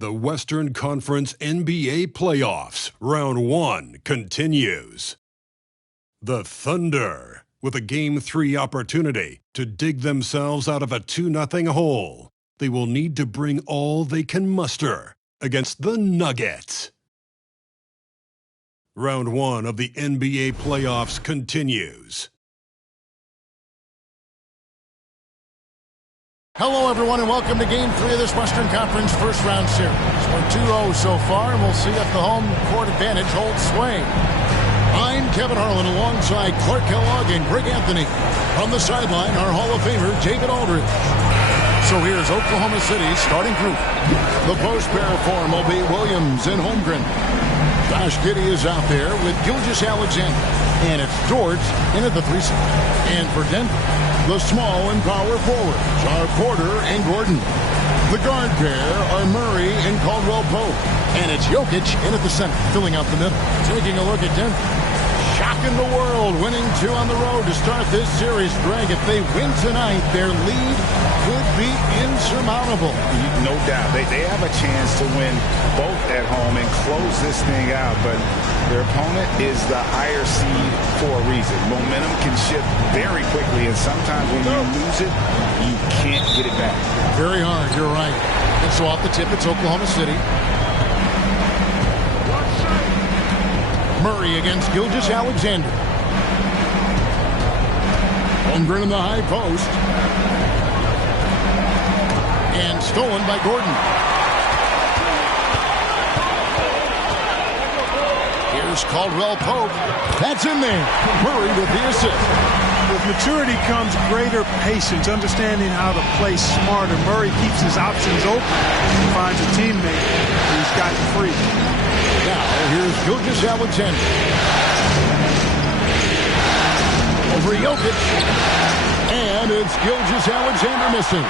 The Western Conference NBA Playoffs, Round 1 continues. The Thunder, with a Game 3 opportunity to dig themselves out of a 2-0 hole. They will need to bring all they can muster against the Nuggets. Round 1 of the NBA Playoffs continues. Hello, everyone, and welcome to Game 3 of this Western Conference First Round Series. We're 2-0 so far, and we'll see if the home court advantage holds sway. I'm Kevin Harlan alongside Clark Kellogg and Greg Anthony. From the sideline, our Hall of Famer, David Aldridge. So here's Oklahoma City's starting group. The post pair form will be Williams and Holmgren. Josh Giddey is out there with Gilgeous-Alexander. And it's George in at the 3 spot. And for Denver, the small and power forwards are Porter and Gordon. The guard pair are Murray and Caldwell Pope. And it's Jokic in at the center, filling out the middle. Taking a look at Denver. Shocking the world, winning 2 on the road to start this series. Greg, if they win tonight, their lead could be insurmountable. No doubt. They have a chance to win both at home and close this thing out, but their opponent is the higher seed for a reason. Momentum can shift very quickly, and sometimes when you lose it, you can't get it back. Very hard, you're right. And so off the tip, it's Oklahoma City. Murray against Gilgeous-Alexander. Holmgren in the high post. And stolen by Gordon. Here's Caldwell Pope. That's in there. Murray with the assist. With maturity comes greater patience, understanding how to play smarter. Murray keeps his options open and finds a teammate who's gotten free. Now, here's Gilgeous-Alexander. Over Jokic. And it's Gilgeous-Alexander missing.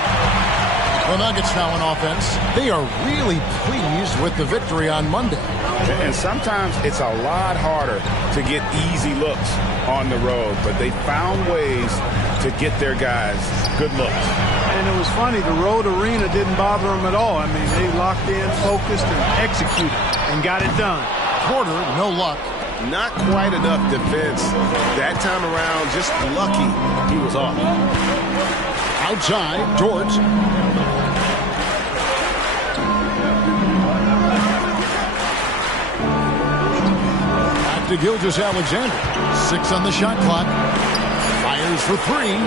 The Nuggets now on offense. They are really pleased with the victory on Monday. And sometimes it's a lot harder to get easy looks on the road, but they found ways to get their guys good looks. And it was funny, the road arena didn't bother them at all. I mean, they locked in, focused, and executed, and got it done. Porter, no luck. Not quite enough defense. That time around, just lucky he was off. Outside, George. Back to Gilgeous-Alexander. 6 on the shot clock. Fires for 3.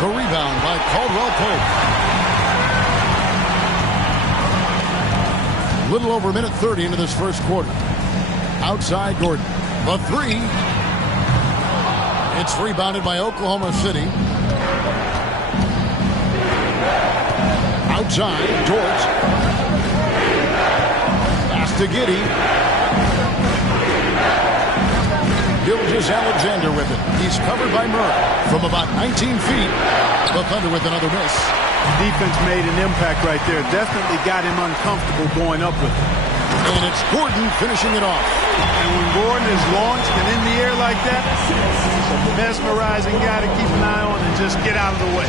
The rebound by Caldwell Pope. Little over a minute 30 into this first quarter. Outside Gordon. The 3. It's rebounded by Oklahoma City. Outside, George. Pass to Giddey. Gilgeous-Alexander with it. He's covered by Murray from about 19 feet. The Thunder with another miss. Defense made an impact right there. Definitely got him uncomfortable going up with it. And it's Gordon finishing it off. And when Gordon is launched and in the air like that, it's a mesmerizing guy to keep an eye on and just get out of the way.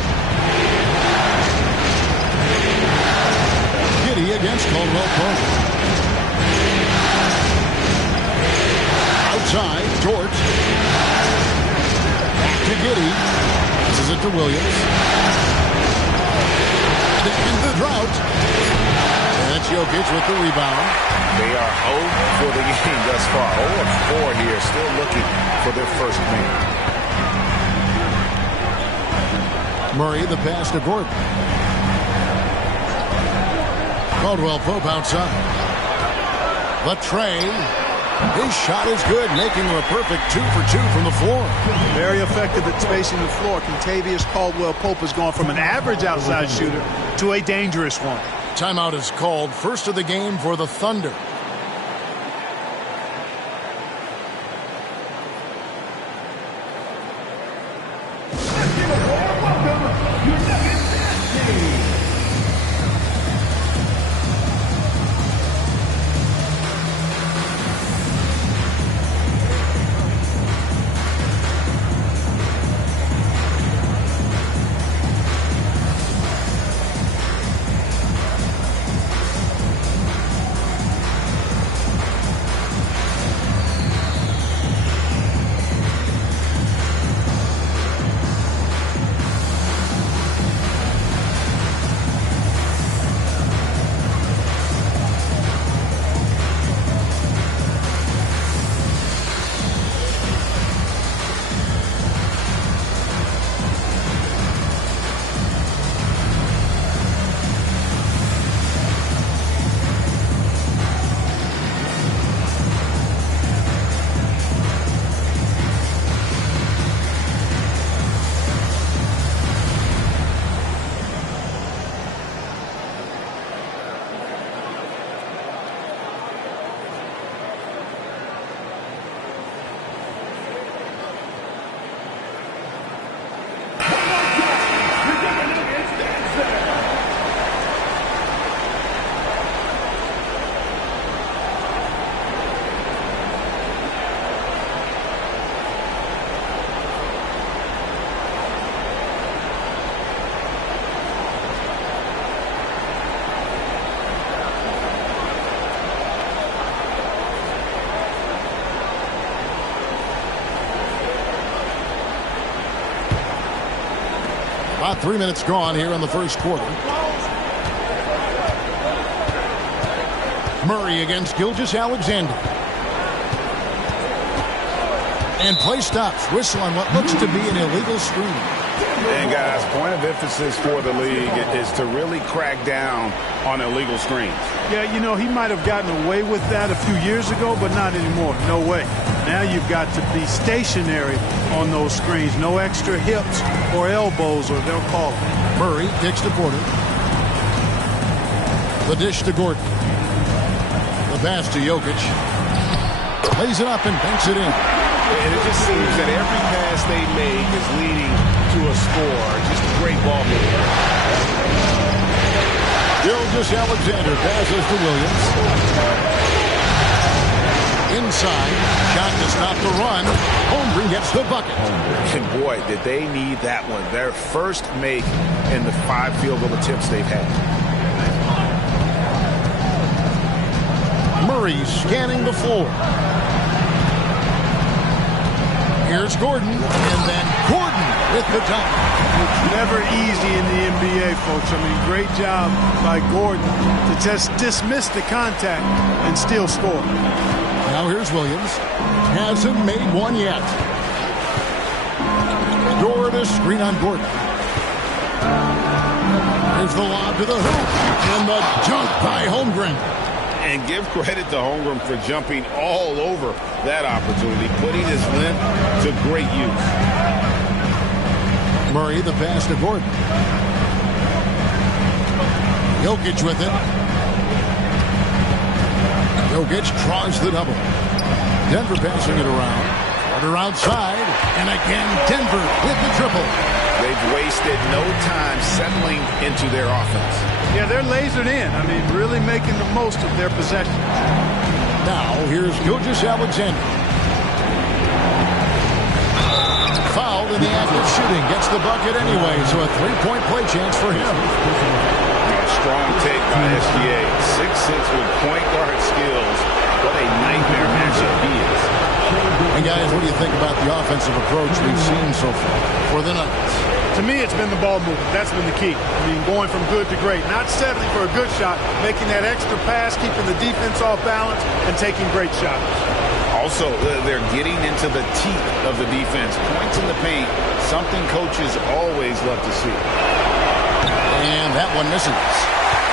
Giddey against Caldwell Pope. Outside, George. Back to Giddey. Passes it to Williams. In the drought. And that's Jokic with the rebound. They are 0 for the game thus far. 0-4 here, still looking for their first win. Murray, the pass to Gordon. Caldwell Pope outside. The tray. His shot is good, making him a perfect 2 for 2 from the floor. Very effective at spacing the floor. Kentavious Caldwell-Pope has gone from an average outside shooter to a dangerous one. Timeout is called. First of the game for the Thunder. About 3 minutes gone here in the first quarter. Murray against Gilgeous-Alexander. And play stops. Whistle on what looks to be an illegal screen. And guys, point of emphasis for the league is to really crack down on illegal screens. Yeah, you know, he might have gotten away with that a few years ago, but not anymore. No way. Now you've got to be stationary on those screens. No extra hips or elbows, or they'll call it. Murray kicks to Porter. The dish to Gordon. The pass to Jokic. Lays it up and banks it in. And it just seems that every pass they make is leading to a score. Just a great ball movement. Gilgeous-Alexander passes to Williams. Inside. Shot to stop the run. Holmgren gets the bucket. And boy, did they need that one. Their first make in the 5 field goal attempts they've had. Murray scanning the floor. Here's Gordon, and then Gordon with the dunk. It's never easy in the NBA, folks. I mean, great job by Gordon to just dismiss the contact and still score. Now here's Williams. Hasn't made one yet. Door to screen on Gordon. Here's the lob to the hoop. And the dunk by Holmgren. And give credit to Holmgren for jumping all over that opportunity, putting his length to great use. Murray, the pass to Gordon. Jokic with it. Jokic draws the double. Denver passing it around. Porter outside. And again, Denver with the triple. They've wasted no time settling into their offense. Yeah, they're lasered in. I mean, really making the most of their possession. Now, here's Gilgeous-Alexander. Fouled in the act of shooting. Gets the bucket anyway, so a three-point play chance for him. A strong take by SGA. 6'6" with point guard skills. What a nightmare matchup he is. And guys, what do you think about the offensive approach we've seen so far for the Nuggets? To me, it's been the ball movement. That's been the key. I mean, going from good to great. Not settling for a good shot, making that extra pass, keeping the defense off balance, and taking great shots. Also, they're getting into the teeth of the defense. Points in the paint, something coaches always love to see. And that one misses.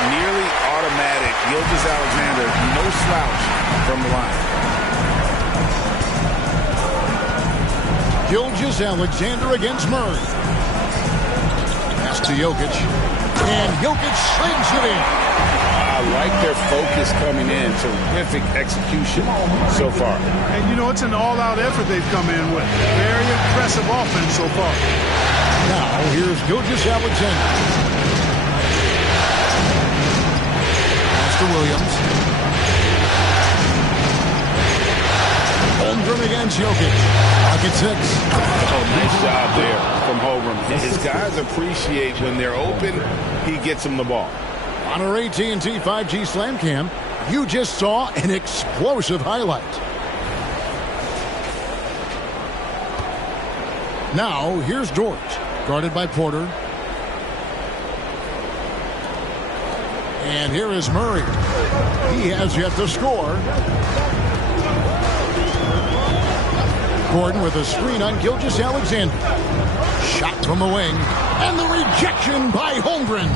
Nearly automatic. Gilgeous-Alexander, no slouch from the line. Gilgeous-Alexander against Murray. Pass to Jokic. And Jokic slings it in. I like their focus coming in. Terrific execution so far. And, you know, it's an all-out effort they've come in with. Very impressive offense so far. Now, here's Gilgeous-Alexander. Pass to Williams. Holmgren against Jokic. Pocket 6. Oh, nice job there from Holmgren. His guys appreciate when they're open, he gets them the ball. On our AT&T 5G Slam Cam, you just saw an explosive highlight. Now, here's Dort, guarded by Porter. And here is Murray. He has yet to score. Gordon with a screen on Gilgeous-Alexander. Shot from the wing. And the rejection by Holmgren.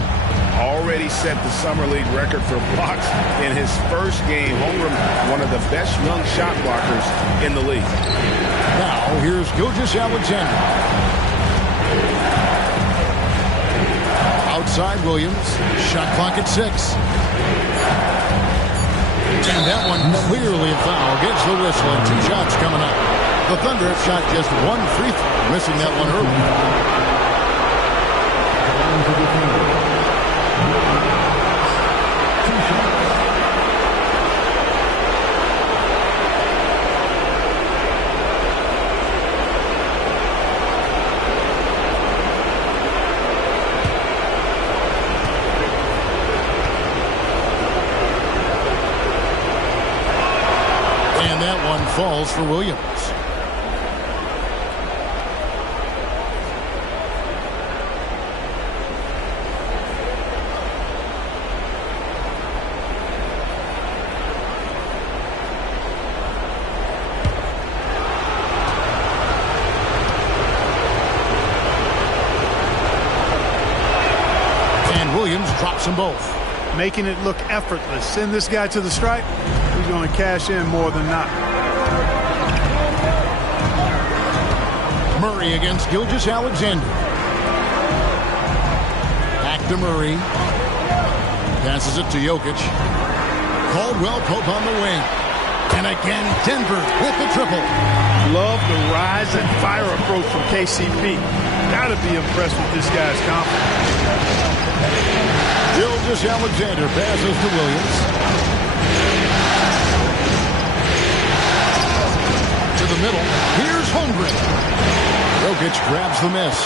Already set the Summer League record for blocks in his first game. Holmgren, one of the best young shot blockers in the league. Now, here's Gilgeous-Alexander. Outside Williams. Shot clock at 6. And that one clearly a foul. Gets the whistle and 2 shots coming up. The Thunder have shot just 1 free throw, missing that one early. And that one falls for Williams. And Williams drops them both. Making it look effortless. Send this guy to the stripe. He's going to cash in more than not. Murray against Gilgeous-Alexander. Back to Murray. Passes it to Jokic. Caldwell Pope on the wing. And again, Denver with the triple. Love the rise and fire approach from KCP. Got to be impressed with this guy's confidence. Gilgeous-Alexander passes to Williams. To the middle. Here's Holmgren. Jokic grabs the miss.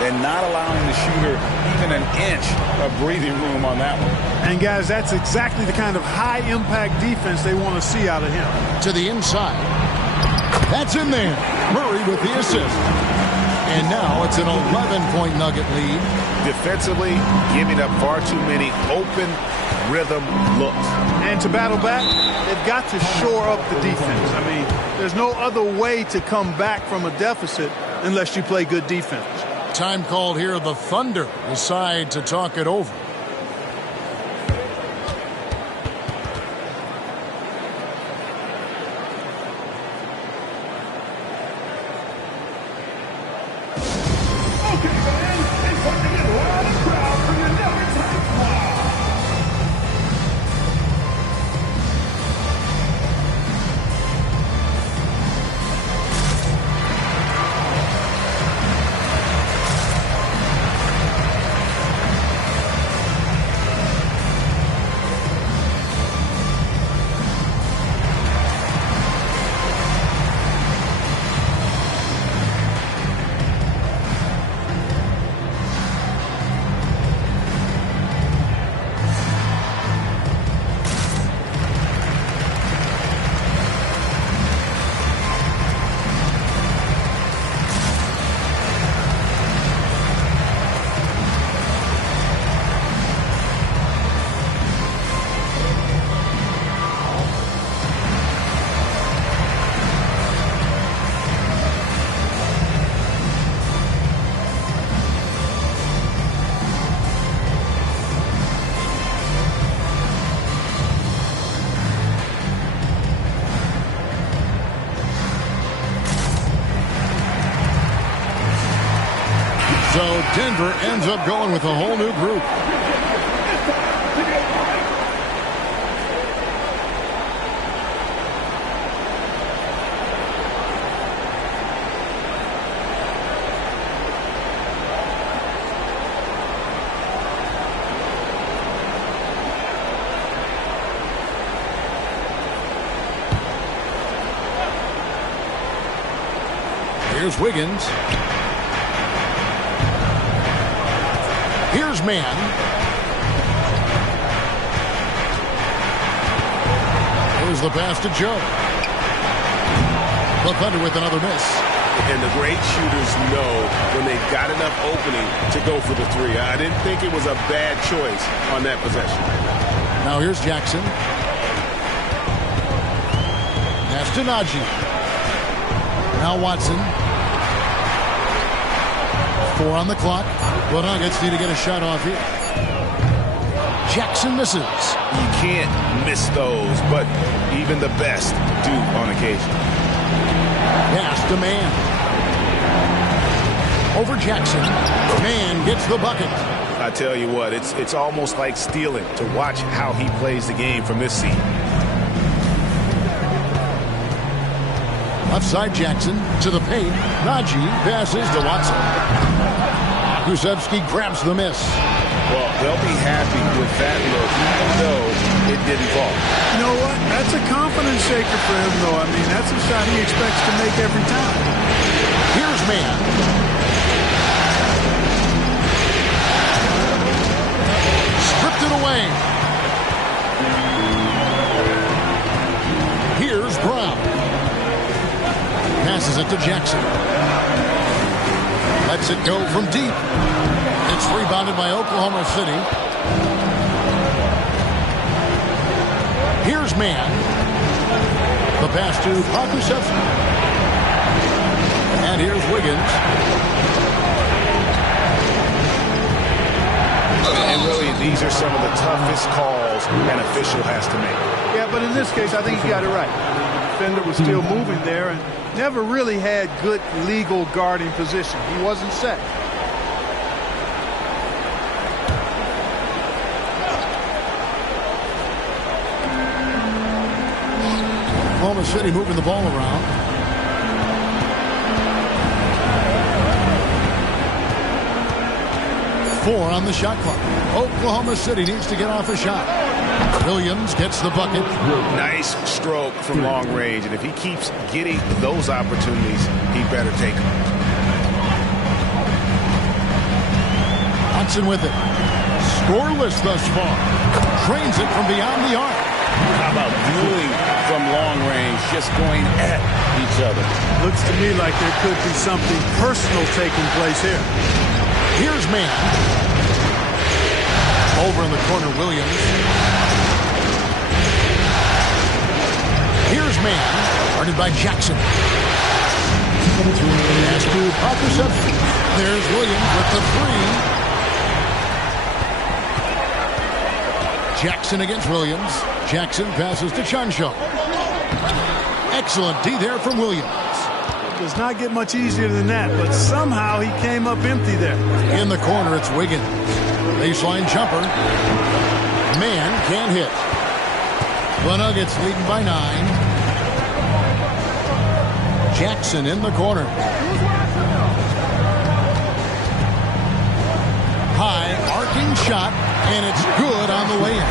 And not allowing the shooter even an inch of breathing room on that one. And, guys, that's exactly the kind of high-impact defense they want to see out of him. To the inside. That's in there. Murray with the assist. And now it's an 11-point Nugget lead. Defensively, giving up far too many open rhythm looks. And to battle back, they've got to shore up the defense. I mean, there's no other way to come back from a deficit unless you play good defense. Time called here. The Thunder decide to talk it over. So Denver ends up going with a whole new group. Here's Wiggins. Here's Mann. Here's the pass to Joe. The Thunder with another miss. And the great shooters know when they've got enough opening to go for the three. I didn't think it was a bad choice on that possession. Now here's Jackson. Pass to Najee. Now Watson. 4 on the clock. The Nuggets need to get a shot off here. Jackson misses. You can't miss those, but even the best do on occasion. Pass to Mann. Over Jackson. Mann gets the bucket. I tell you what, it's almost like stealing to watch how he plays the game from this seat. Left side Jackson to the paint. Najee passes to Watson. Kuszewski grabs the miss. Well, they'll be happy with that look, even though it didn't fall. You know what? That's a confidence shaker for him, though. I mean, that's a shot he expects to make every time. Here's Mann. Stripped it away. Here's Brown. Passes it to Jackson. Lets it go from deep. It's rebounded by Oklahoma City. Here's Mann. The pass to Pokusevski. And here's Wiggins. And really, These are some of the toughest calls an official has to make. Yeah, but in this case, I think he got it right. The defender was still moving there and never really had good legal guarding position. He wasn't set. Oklahoma City moving the ball around. Four on the shot clock. Oklahoma City needs to get off a shot. Williams gets the bucket. Nice stroke from long range, and if he keeps getting those opportunities, he better take them. Watson with it. Scoreless thus far. Trains it from beyond the arc. How about dueling from long range, just going at each other? Looks to me like there could be something personal taking place here. Here's man. Over in the corner, Williams. Here's man. Guarded by Jackson. Pass to Contraception. There's Williams with the three. Jackson against Williams. Jackson passes to Chuncho. Excellent D there from Williams. Does not get much easier than that, but somehow he came up empty there. In the corner, it's Wiggins. Baseline jumper. Man can't hit. The Nuggets leading by 9. Jackson in the corner. High arcing shot, and it's good on the way in.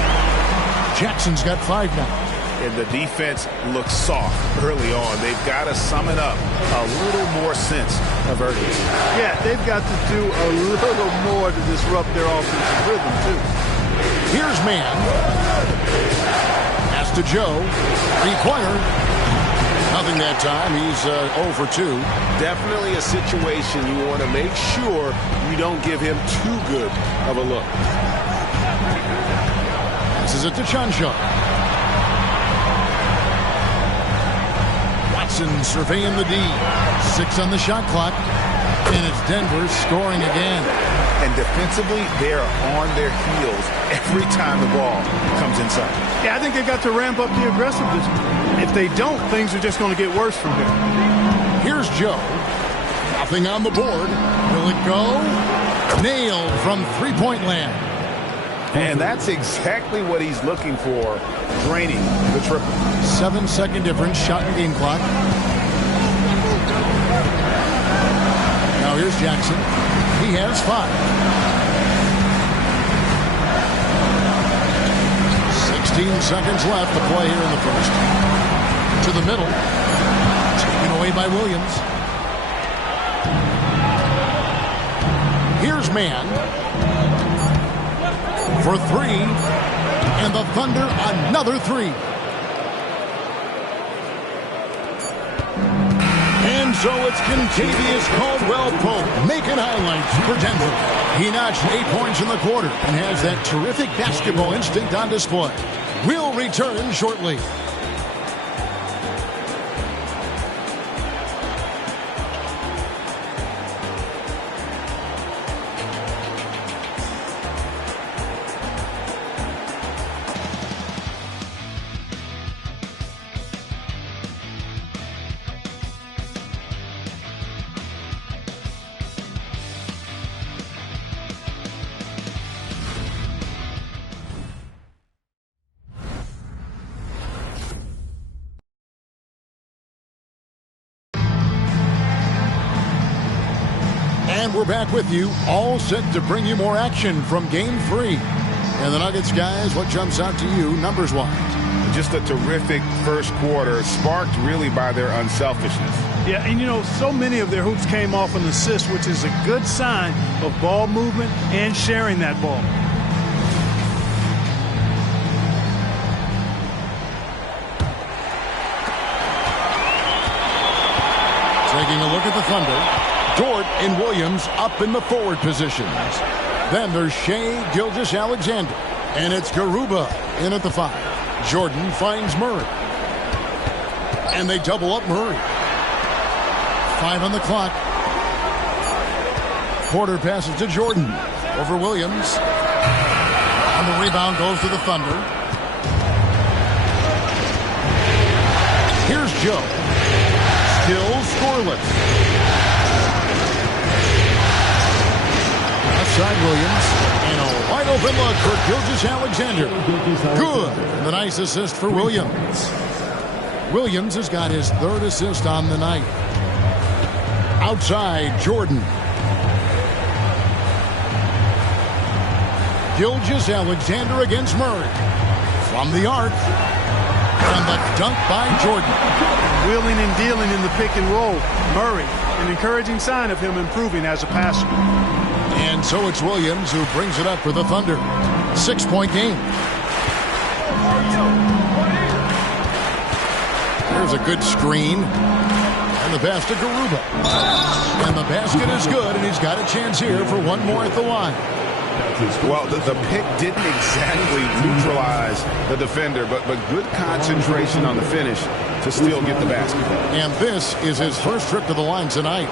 Jackson's got 5 now. And the defense looks soft early on. They've got to sum it up a little more sense of urgency. Yeah, they've got to do a little more to disrupt their offensive rhythm, too. Here's man. Pass to Joe. Required. Nothing that time. He's 0 for 2. Definitely a situation you want to make sure you don't give him too good of a look. Passes it to Chuncho. Watson surveying the D. 6 on the shot clock. And it's Denver scoring again. And defensively, they're on their heels every time the ball comes inside. Yeah, I think they've got to ramp up the aggressiveness. If they don't, things are just going to get worse from here. Here's Joe. Nothing on the board. Will it go? Nailed from three-point land. And that's exactly what he's looking for, draining the triple. 7-second difference, shot in game clock. Now here's Jackson. He has 5. 16 seconds left to play here in the first. To the middle. Taken away by Williams. Here's man. For 3. And the Thunder another 3. And so it's Kentavious Caldwell-Pope making highlights for Denver. He notched 8 points in the quarter and has that terrific basketball instinct on display. We'll return shortly. And we're back with you, all set to bring you more action from Game 3. And the Nuggets, guys, what jumps out to you numbers-wise? Just a terrific first quarter, sparked really by their unselfishness. Yeah, and you know, so many of their hoops came off an assist, which is a good sign of ball movement and sharing that ball. Taking a look at the Thunder. Dort and Williams up in the forward positions. Then there's Shai Gilgeous-Alexander. And it's Garuba in at the 5. Jordan finds Murray. And they double up Murray. 5 on the clock. Porter passes to Jordan. Over Williams. And the rebound goes to the Thunder. Here's Joe. Still scoreless. Outside Williams. And a wide open look for Gilgeous-Alexander. Good. And the nice assist for Williams. Williams has got his third assist on the night. Outside Jordan. Gilgeous-Alexander against Murray. From the arc. And the dunk by Jordan. Wheeling and dealing in the pick and roll. Murray, an encouraging sign of him improving as a passer. And so it's Williams who brings it up for the Thunder. 6-point game. There's a good screen. And the pass to Garuba. And the basket is good, and he's got a chance here for one more at the line. Well, the pick didn't exactly neutralize the defender, but good concentration on the finish to still get the basket. And this is his first trip to the line tonight.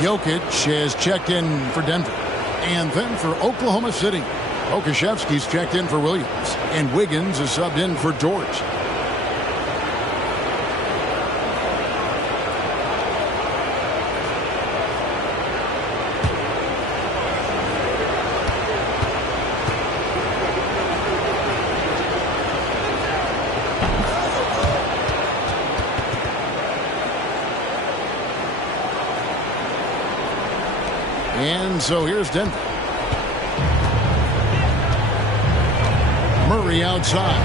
Jokic has checked in for Denver. And then for Oklahoma City, Okashevsky's checked in for Williams. And Wiggins is subbed in for George. And so here's Denver. Murray outside.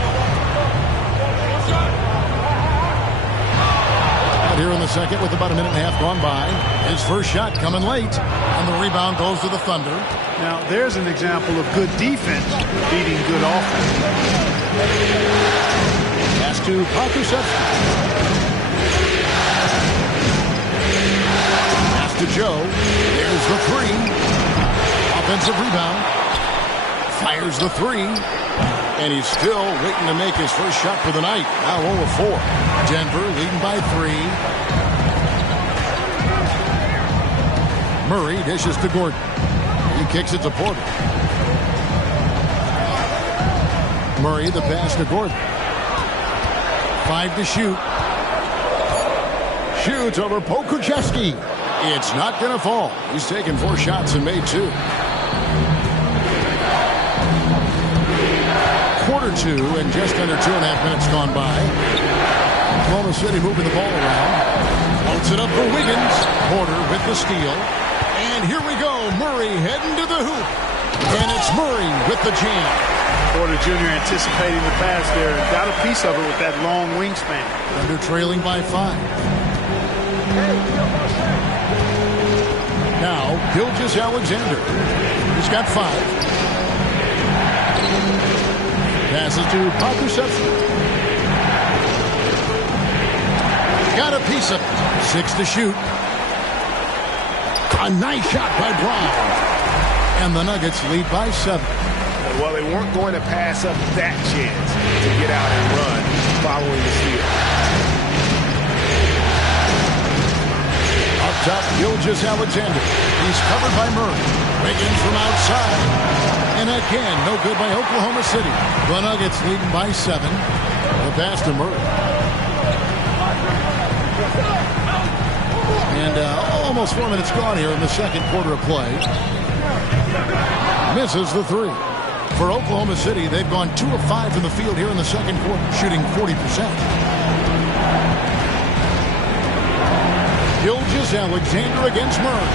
Out here in the second with about a minute and a half gone by. His first shot coming late. And the rebound goes to the Thunder. Now, there's an example of good defense beating good offense. Pass to Pokusevski. To Joe. There's the three. Offensive rebound. Fires the three. And he's still waiting to make his first shot for the night. Now 0 of 4. Denver leading by 3. Murray dishes to Gordon. He kicks it to Porter. Murray the pass to Gordon. 5 to shoot. Shoots over Pokusevski. It's not going to fall. He's taken 4 shots and made 2. Quarter 2 and just under 2.5 minutes gone by. Oklahoma City moving the ball around. Holds it up for Wiggins. Porter with the steal. And here we go. Murray heading to the hoop. And it's Murray with the jam. Porter Jr. anticipating the pass there and got a piece of it with that long wingspan. Under trailing by 5. Now, Gilgeous-Alexander. He's got 5. Passes to Pokusevski. Got a piece of it. 6 to shoot. A nice shot by Brown. And the Nuggets lead by 7. Well, they weren't going to pass up that chance to get out and run following the steal. Up top, Gilgeous-Alexander. He's covered by Murray. Wiggins from outside. And again, no good by Oklahoma City. The Nuggets leading by 7. The pass to Murray. And almost 4 minutes gone here in the second quarter of play. Misses the 3. For Oklahoma City, they've gone 2 of 5 from the field here in the second quarter, shooting 40%. Gilgeous-Alexander against Murray.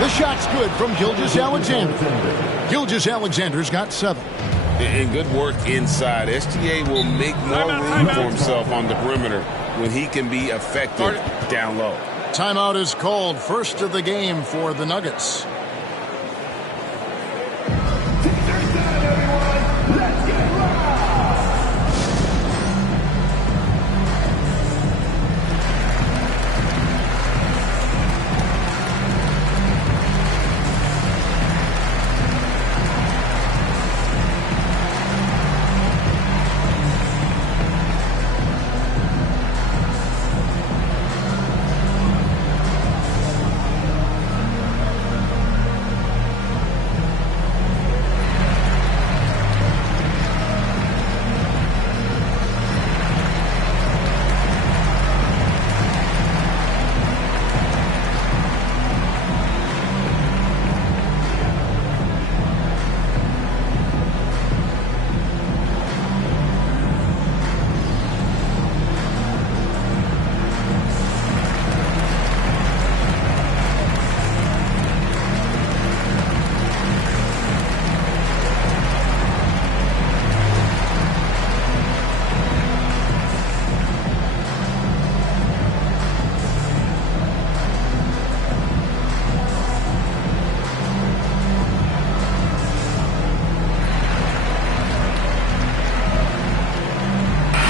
The shot's good from Gilgeous-Alexander. Gilgeous-Alexander's got 7. And good work inside. SGA will make more room for himself on the perimeter when he can be effective down low. Timeout is called. First of the game for the Nuggets.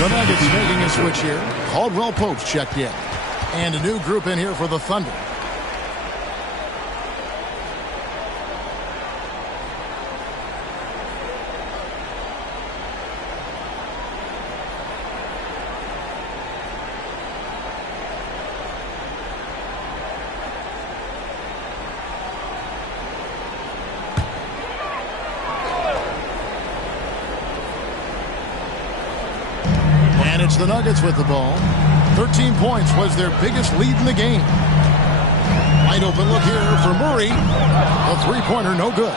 The Nuggets making a switch here. Caldwell Pope's checked in. And a new group in here for the Thunder. It's the Nuggets with the ball. 13 points was their biggest lead in the game. Wide open look here for Murray. A three-pointer, no good.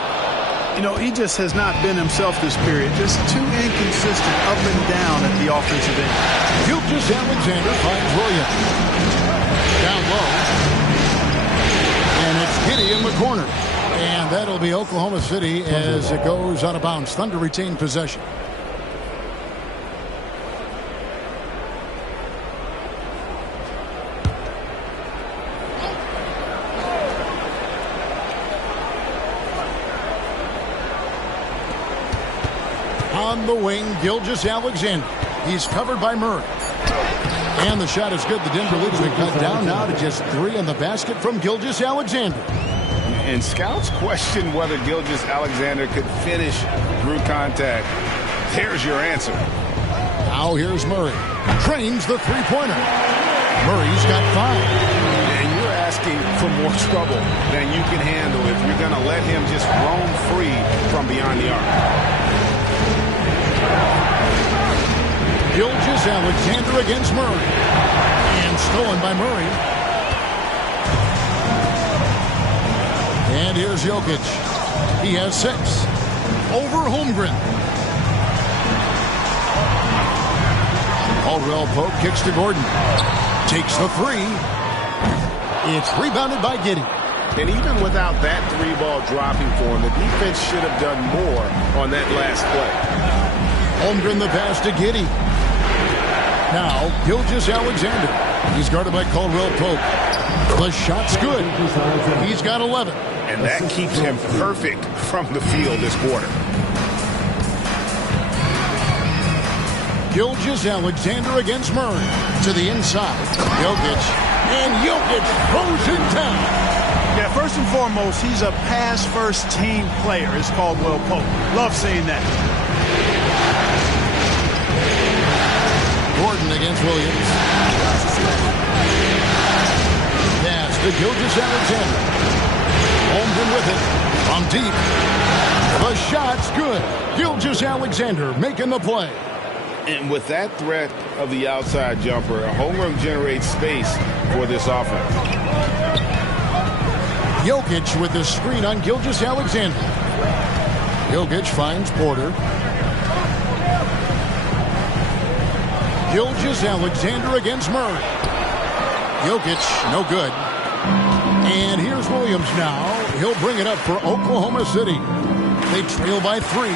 You know, he just has not been himself this period. Just too inconsistent up and down at the offensive end. Gilgeous-Alexander finds Williams. Down low. And it's Giddey in the corner. And that'll be Oklahoma City as it goes out of bounds. Thunder retain possession. On the wing, Gilgeous-Alexander. He's covered by Murray. And the shot is good. The Denver lead has been cut down now to just 3 in the basket from Gilgeous-Alexander. And scouts question whether Gilgeous-Alexander could finish through contact. There's your answer. Now here's Murray. Trains the three-pointer. Murray's got 5. And you're asking for more trouble than you can handle if you're going to let him just roam free from beyond the arc. Gilgeous-Alexander against Murray. And stolen by Murray. And here's Jokic. He has 6. Over Holmgren. Caldwell Pope kicks to Gordon. Takes the 3. It's rebounded by Giddey. And even without that 3-ball dropping for him, the defense should have done more on that last play. Holmgren the pass to Giddey. Now, Gilgeous-Alexander. He's guarded by Caldwell Pope. The shot's good. He's got 11. And that keeps him perfect from the field this quarter. Gilgeous-Alexander against Murray. To the inside. Jokic. And Jokic throws it down. Yeah, first and foremost, he's a pass-first team player. It's Caldwell Pope. Love seeing that. Gordon against Williams. Pass to Gilgeous-Alexander. Holmgren with it. From deep. The shot's good. Gilgeous-Alexander making the play. And with that threat of the outside jumper, Holmgren generates space for this offense. Jokic with the screen on Gilgeous-Alexander. Jokic finds Porter. Gilgeous-Alexander against Murray. Jokic, no good. And here's Williams now. He'll bring it up for Oklahoma City. They trail by 3.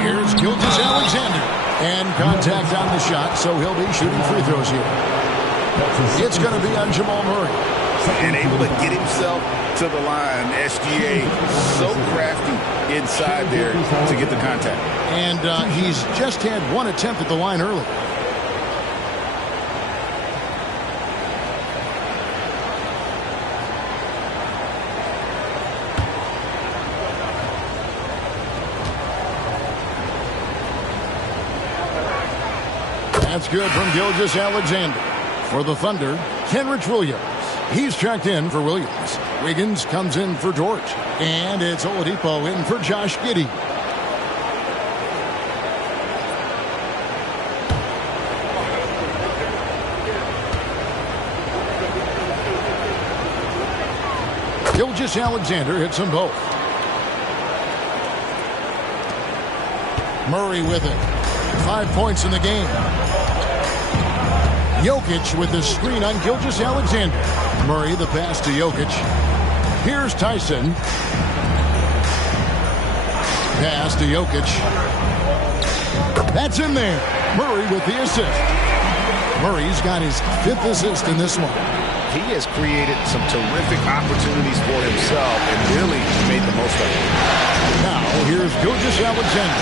Here's Gilgeous-Alexander. And contact on the shot, so he'll be shooting free throws here. It's going to be on Jamal Murray. And able to get himself to the line. SGA so crafty inside there to get the contact. And he's just had 1 attempt at the line early. That's good from Gilgeous-Alexander. For the Thunder, Kenrich Williams. He's checked in for Williams. Wiggins comes in for George. And it's Oladipo in for Josh Giddey. Gilgeous-Alexander hits them both. Murray with it. 5 points in the game. Jokic with the screen on Gilgeous-Alexander. Murray the pass to Jokic. Here's Tyson. Pass to Jokic. That's in there. Murray with the assist. Murray's got his 5th assist in this one. He has created some terrific opportunities for himself and really made the most of it. Now, here's Gilgeous-Alexander.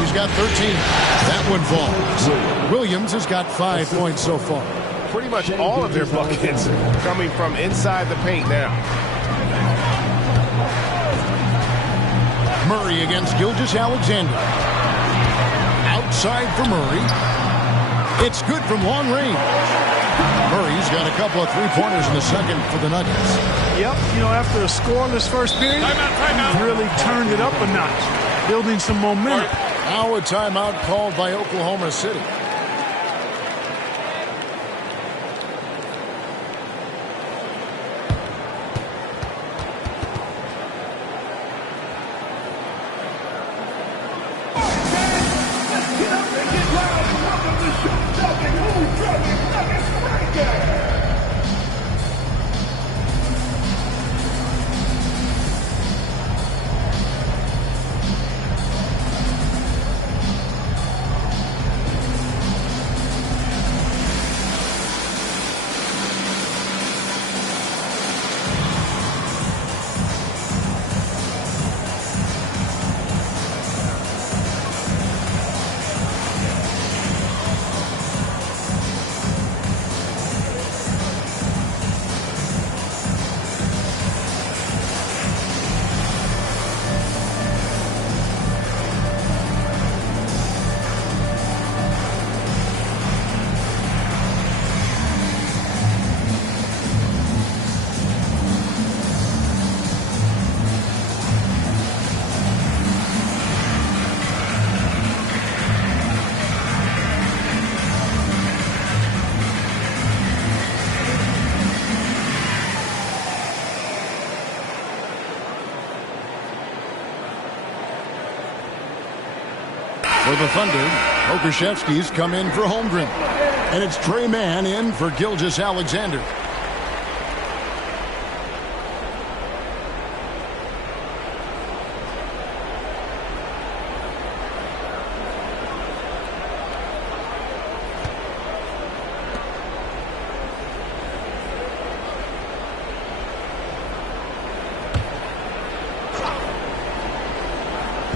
He's got 13. That one falls. Williams has got 5 points so far. Pretty much all of their buckets coming from inside the paint now. Murray against Gilgeous-Alexander. Outside for Murray. It's good from long range. Murray's got a couple of three-pointers in the second for the Nuggets. Yep, after a scoreless first period, timeout. really turned it up a notch, building some momentum. Now a timeout called by Oklahoma City. For the Thunder, Pokusevski's come in for Holmgren. And it's Tre Mann in for Gilgeous-Alexander.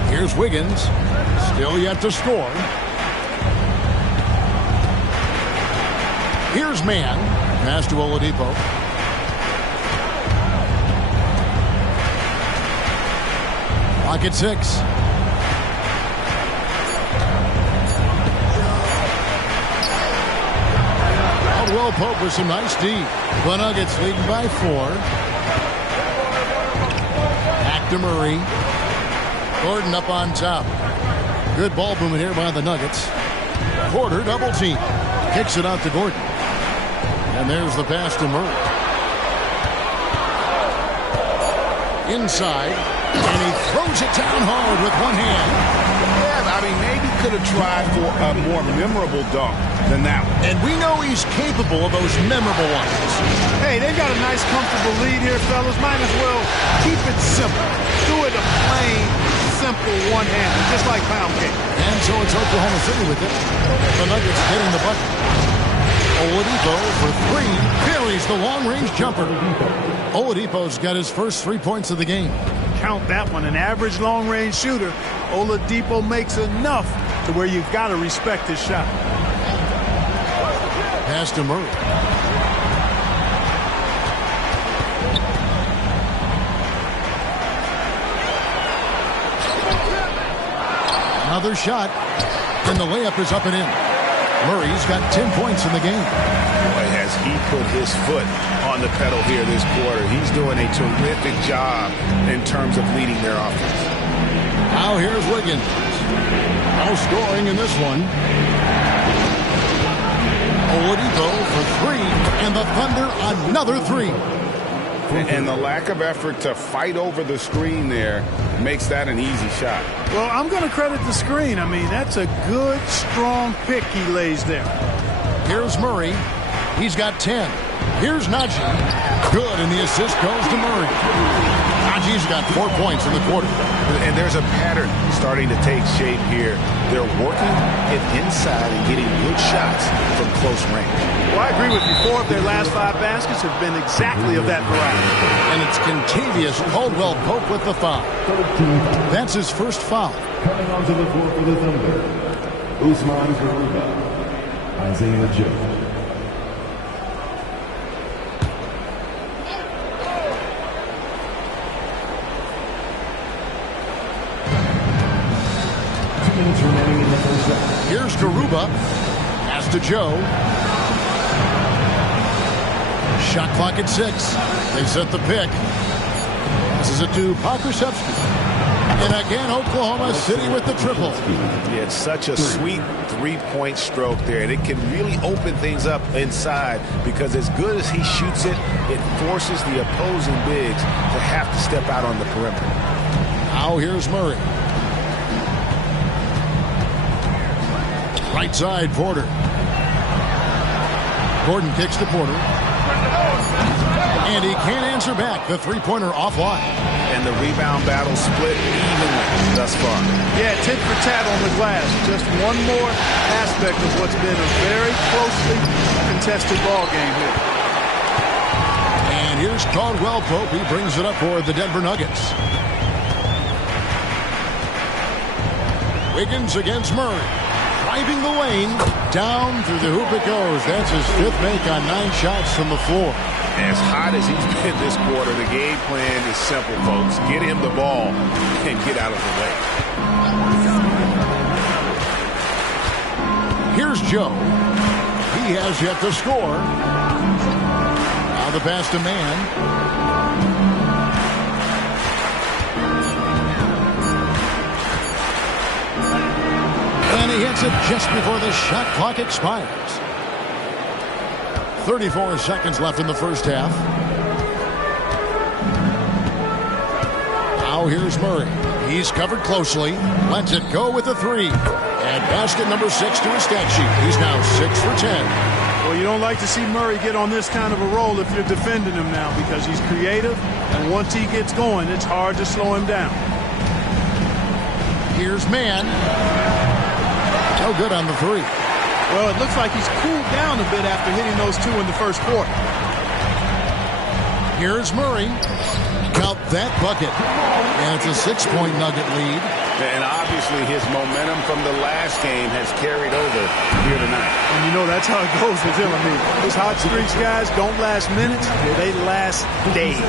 Here's Wiggins. Still yet to score. Here's Mann. Pass to Oladipo. Clock at 6. Caldwell Pope with some nice D. The Nuggets leading by 4. Back to Murray. Gordon up on top. Good ball movement here by the Nuggets. Porter double team. Kicks it out to Gordon. And there's the pass to Murray. Inside. And he throws it down hard with one hand. Yeah, I mean, maybe could have tried for a more memorable dunk than that one. And we know he's capable of those memorable ones. Hey, they've got a nice, comfortable lead here, fellas. Might as well keep it simple. Do it a plain, simple one-hander, just like pound cake. And so it's Oklahoma City with it. The Nuggets getting the bucket. Oladipo for 3. Buries the long-range jumper. Oladipo's got his first 3 points of the game. Count that one. An average long-range shooter. Oladipo makes enough to where you've got to respect his shot. Pass to Murray. Another shot, and the layup is up and in. Murray's got 10 points in the game. Boy, has he put his foot on the pedal here this quarter. He's doing a terrific job in terms of leading their offense. Now here's Wiggins. No scoring in this one. Oladipo for 3, and the Thunder another 3. And the lack of effort to fight over the screen there makes that an easy shot. Well, I'm going to credit the screen. I mean, that's a good, strong pick he lays there. Here's Murray. He's got 10. Here's Najee. Good, and the assist goes to Murray. Najee's got 4 points in the quarter. And there's a pattern starting to take shape here. They're working it inside and getting good shots from close range. Well, I agree with you. 4 of their last 5 baskets have been exactly of that variety. And it's Kentavious Caldwell-Pope with the foul. That's his first foul. Coming onto the floor for the Thunder, Usman Garuba, Isaiah Joe. Here's Garuba. Pass to Joe. Shot clock at 6. They set the pick. Passes it to Pokusevski. And again, Oklahoma City with the triple. Yeah, it's such a sweet three-point stroke there. And it can really open things up inside because as good as he shoots it, it forces the opposing bigs to have to step out on the perimeter. Now here's Murray. Right side, Porter. Gordon kicks to Porter. And he can't answer back. The three-pointer offline. And the rebound battle split evenly thus far. Yeah, tit for tat on the glass. Just one more aspect of what's been a very closely contested ball game here. And here's Caldwell-Pope. He brings it up for the Denver Nuggets. Wiggins against Murray. Driving the lane, down through the hoop it goes. That's his 5th make on 9 shots from the floor. As hot as he's been this quarter, the game plan is simple, folks. Get him the ball and get out of the way. Here's Joe. He has yet to score. Now the pass to Man. And he hits it just before the shot clock expires. 34 seconds left in the first half. Now here's Murray. He's covered closely. Lets it go with a 3. And basket number 6 to his stat sheet. He's now 6 for 10. Well, you don't like to see Murray get on this kind of a roll if you're defending him now because he's creative. And once he gets going, it's hard to slow him down. Here's Man. No good on the 3. Well, it looks like he's cooled down a bit after hitting those 2 in the first quarter. Here's Murray. Count that bucket. And it's a 6-point Nugget lead. And obviously his momentum from the last game has carried over here tonight. And you know that's how it goes with him. I mean, those hot streaks, guys, don't last minutes. They last days.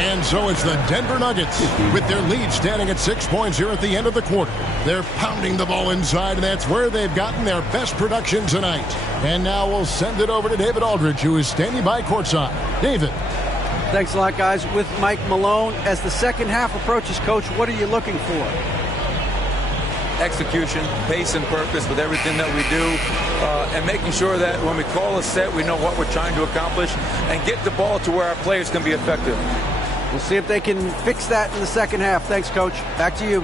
And so it's the Denver Nuggets with their lead standing at 6 points here at the end of the quarter. They're pounding the ball inside, and that's where they've gotten their best production tonight. And now we'll send it over to David Aldridge, who is standing by courtside. David. Thanks a lot, guys. With Mike Malone, as the second half approaches, Coach, what are you looking for? Execution, pace and purpose with everything that we do, and making sure that when we call a set, we know what we're trying to accomplish and get the ball to where our players can be effective. We'll see if they can fix that in the second half. Thanks, Coach. Back to you.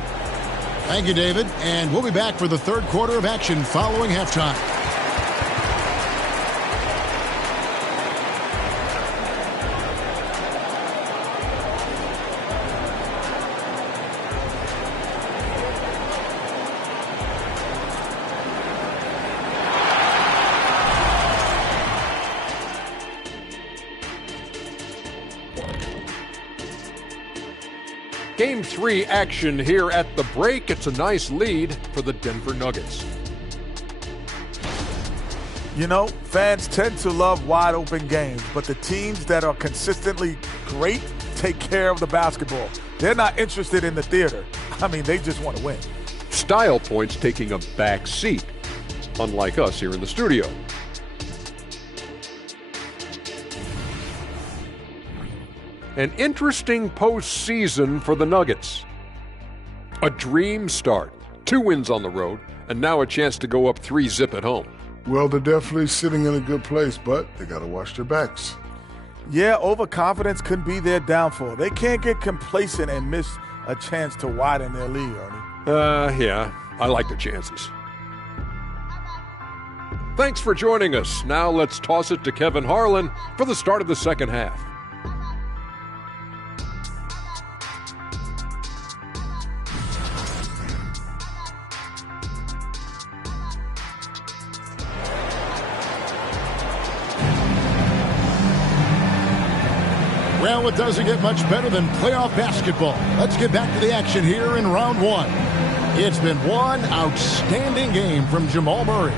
Thank you, David. And we'll be back for the third quarter of action following halftime. Game 3 action here at the break. It's a nice lead for the Denver Nuggets. You know, fans tend to love wide-open games, but the teams that are consistently great take care of the basketball. They're not interested in the theater. I mean, they just want to win. Style points taking a back seat, unlike us here in the studio. An interesting postseason for the Nuggets. A dream start. 2 wins on the road, and now a chance to go up 3-0 at home. Well, they're definitely sitting in a good place, but they got to watch their backs. Yeah, overconfidence could be their downfall. They can't get complacent and miss a chance to widen their lead, Ernie. Yeah, I like the chances. Thanks for joining us. Now let's toss it to Kevin Harlan for the start of the second half. Well, it doesn't get much better than playoff basketball. Let's get back to the action here in round one. It's been one outstanding game from Jamal Murray.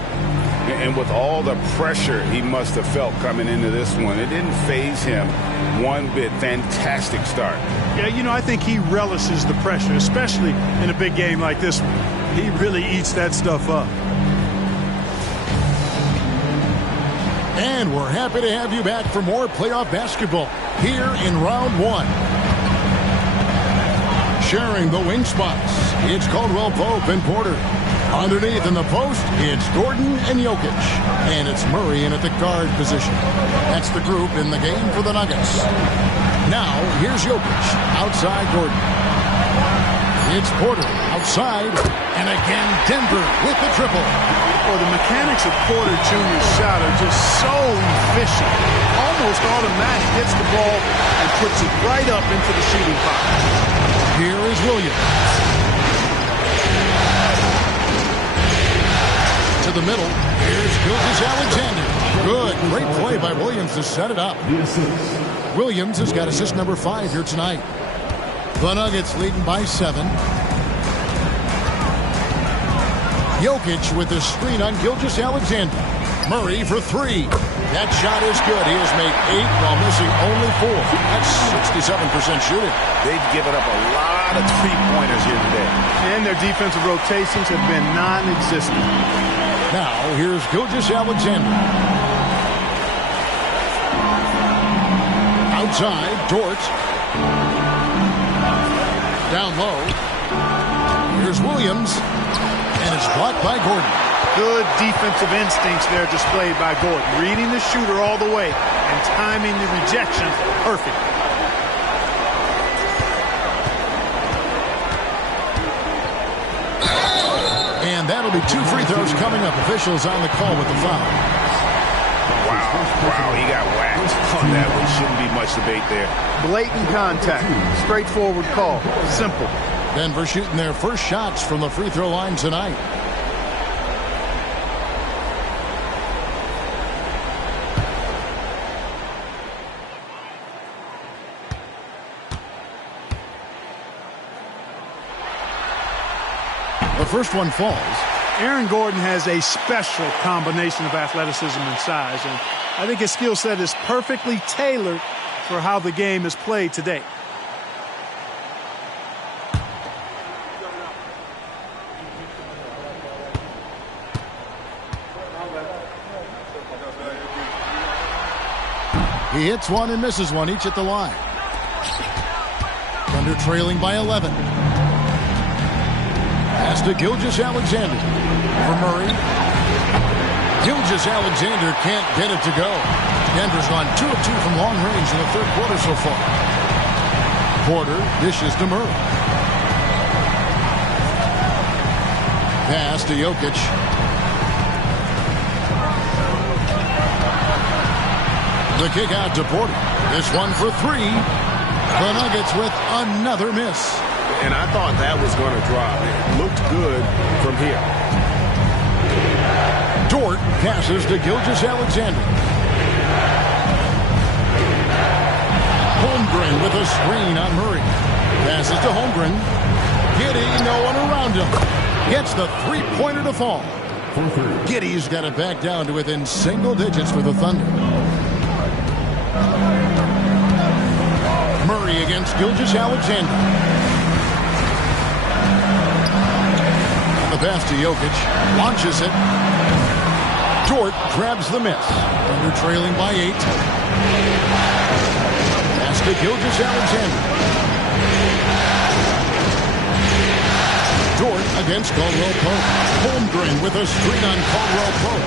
And with all the pressure he must have felt coming into this one, it didn't faze him one bit. Fantastic start. Yeah, you know, I think he relishes the pressure, especially in a big game like this one. He really eats that stuff up. And we're happy to have you back for more playoff basketball here in round one. Sharing the wing spots, it's Caldwell Pope and Porter. Underneath in the post, it's Gordon and Jokic. And it's Murray in at the guard position. That's the group in the game for the Nuggets. Now, here's Jokic outside Gordon. It's Porter outside. And again, Denver with the triple. Well, the mechanics of Porter Jr.'s shot are just so efficient. Almost automatic. Gets the ball and puts it right up into the shooting pocket. Here is Williams. To the middle. Here's Gilgeous-Alexander. Good. Great play by Williams to set it up. Williams has got assist number 5 here tonight. The Nuggets leading by 7. Jokic with the screen on Gilgeous-Alexander. Murray for 3. That shot is good. He has made 8 while missing only 4. That's 67% shooting. They've given up a lot of three-pointers here today. And their defensive rotations have been non-existent. Now, here's Gilgeous-Alexander. Outside, Dort. Down low. Here's Williams. And it's blocked by Gordon. Good defensive instincts there displayed by Gordon. Reading the shooter all the way and timing the rejection perfect. And that'll be 2 free throws coming up. Officials on the call with the foul. Wow, he got whacked on that one. Shouldn't be much debate there. Blatant contact. Straightforward call. Simple. Denver shooting their first shots from the free throw line tonight. The first one falls. Aaron Gordon has a special combination of athleticism and size, and I think his skill set is perfectly tailored for how the game is played today. He hits one and misses one, each at the line. Thunder trailing by 11. Pass to Gilgeous-Alexander. For Murray. Gilgeous-Alexander can't get it to go. Denver's gone 2 of 2 from long range in the third quarter so far. Porter dishes to Murray. Pass to Jokic. The kick out to Porter. This one for 3. The Nuggets with another miss. And I thought that was going to drop. It looked good from here. Dort passes to Gilgeous-Alexander. Holmgren with a screen on Murray. Passes to Holmgren. Giddey, no one around him. Gets the three-pointer to fall. Giddey's got it back down to within single digits for the Thunder. Murray against Gilgeous-Alexander. The pass to Jokic. Launches it. Dort grabs the miss. Thunder trailing by 8. Pass to Gilgeous-Alexander. Dort against Caldwell Pope. Holmgren with a screen on Caldwell Pope.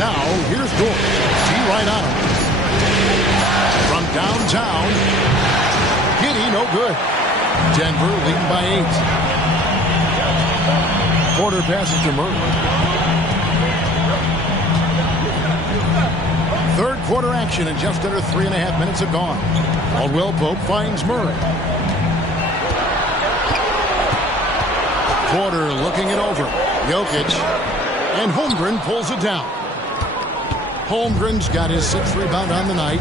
Now, here's Dort. See right on him. From downtown. Giddey, no good. Denver leading by 8. Porter passes to Murray. Third quarter action, and just under 3.5 minutes have gone. Caldwell Pope finds Murray. Porter looking it over. Jokic. And Holmgren pulls it down. Holmgren's got his 6th rebound on the night.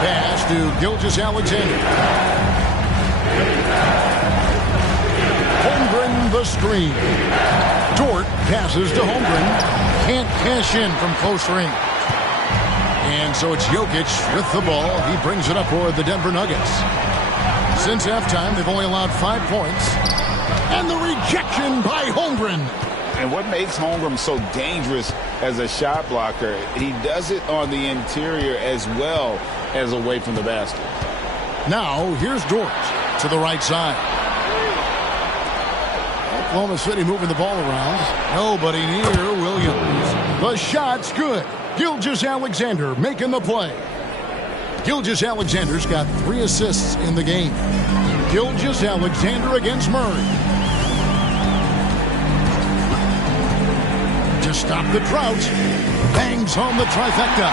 Pass to Gilgeous-Alexander. Holmgren the screen. Dort passes to Holmgren. Can't cash in from close range. And so it's Jokic with the ball. He brings it up for the Denver Nuggets. Since halftime, they've only allowed 5 points. And the rejection by Holmgren. And what makes Holmgren so dangerous as a shot blocker, he does it on the interior as well as away from the basket. Now, here's Dort to the right side. Oklahoma City moving the ball around. Nobody near Williams. The shot's good. Gilgeous-Alexander making the play. Gilgeous-Alexander's got 3 assists in the game. Gilgeous-Alexander against Murray. To stop the drought. Bangs home the trifecta.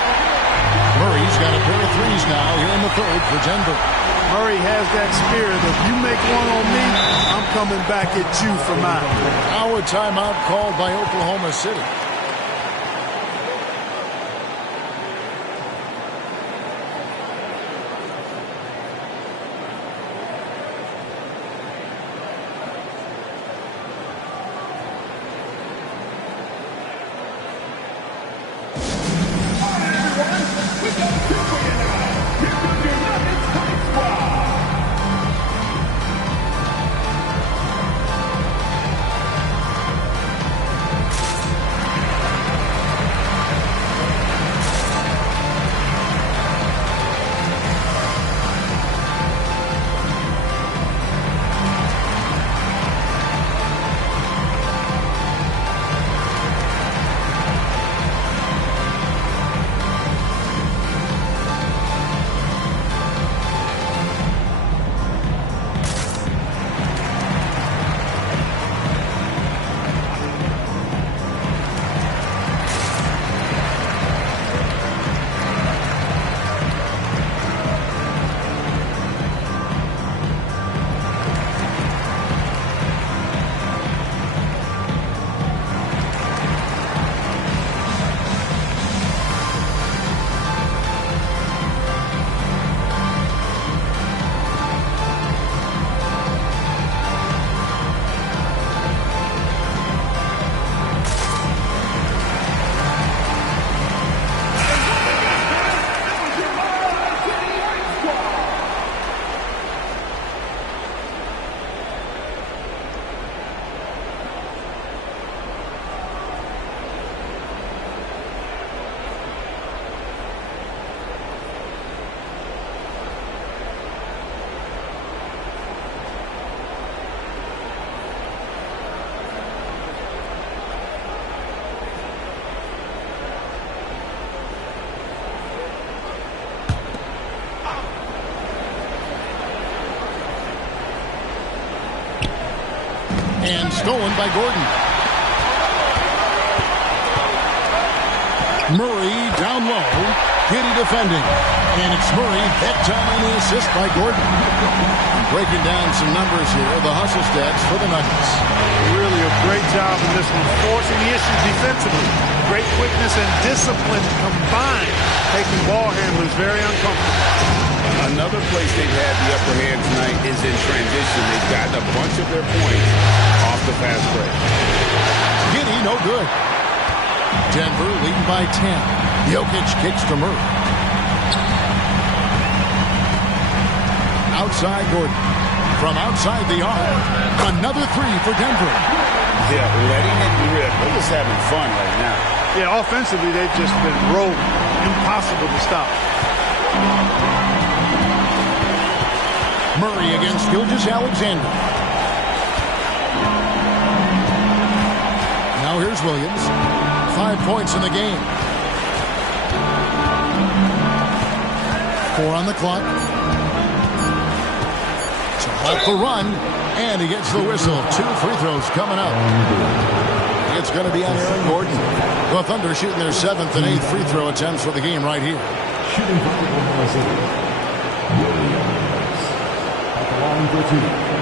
Murray's got a pair of threes now here in the third for Denver. Murray has that spirit of you make one on me, I'm coming back at you for mine. Now a timeout called by Oklahoma City. And stolen by Gordon. Murray down low. Giddy defending. And it's Murray that time on the assist by Gordon. Breaking down some numbers here. The hustle stats for the Nuggets. Really a great job in this one. Forcing the issue defensively. Great quickness and discipline combined. Making ball handlers very uncomfortable. Another place they've had the upper hand tonight is in transition. They've gotten a bunch of their points off the fast break. Giddy, no good. Denver leading by 10. Jokic kicks to Murray. Outside Gordon. From outside the arc. Another three for Denver. Yeah, letting it rip. They're just having fun right now. Yeah, offensively, they've just been rolling. Impossible to stop. Murray against Gilgeous-Alexander. Now here's Williams. 5 points in the game. 4 on the clock. It's a Off the run, and he gets the whistle. 2 free throws coming up. It's going to be on Aaron Gordon. The Thunder shooting their 7th and 8th free throw attempts for the game right here. Shooting for Oklahoma City, Williams. At the line for 2.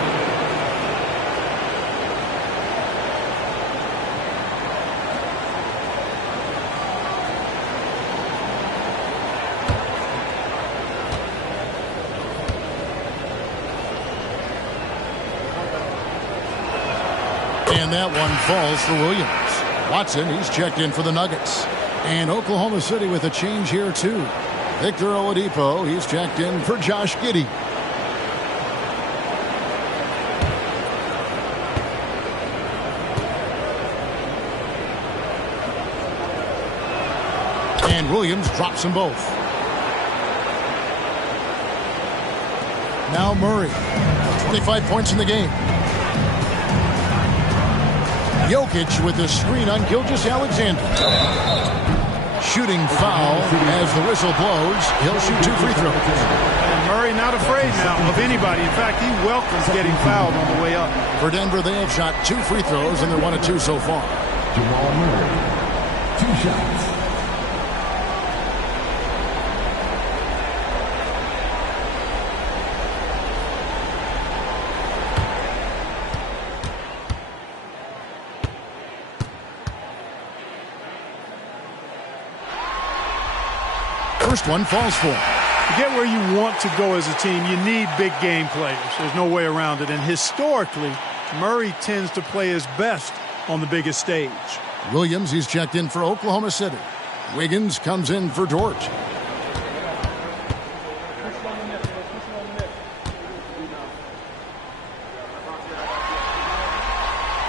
And that one falls for Williams. Watson, he's checked in for the Nuggets. And Oklahoma City with a change here, too. Victor Oladipo, he's checked in for Josh Giddey. And Williams drops them both. Now Murray, 25 points in the game. Jokic with the screen on Gilgeous-Alexander. Shooting foul as the whistle blows. He'll shoot 2 free throws. And Murray not afraid now of anybody. In fact, he welcomes getting fouled on the way up. For Denver, they have shot 2 free throws, and they're 1 of 2 so far. Jamal Murray, 2 shots. First one falls for him. To get where you want to go as a team, you need big game players. There's no way around it. And historically, Murray tends to play his best on the biggest stage. Williams, he's checked in for Oklahoma City. Wiggins comes in for Dort.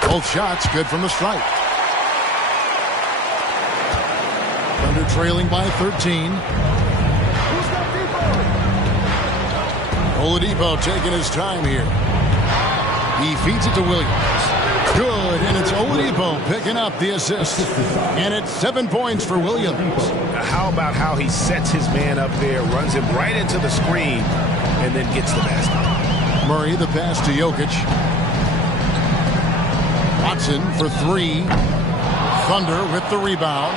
Both shots good from the stripe. Thunder trailing by 13. Oladipo taking his time here. He feeds it to Williams. Good, and it's Oladipo picking up the assist. And it's 7 points for Williams. How about how he sets his man up there, runs him right into the screen, and then gets the basket. Murray, the pass to Jokic. Watson for 3. Thunder with the rebound.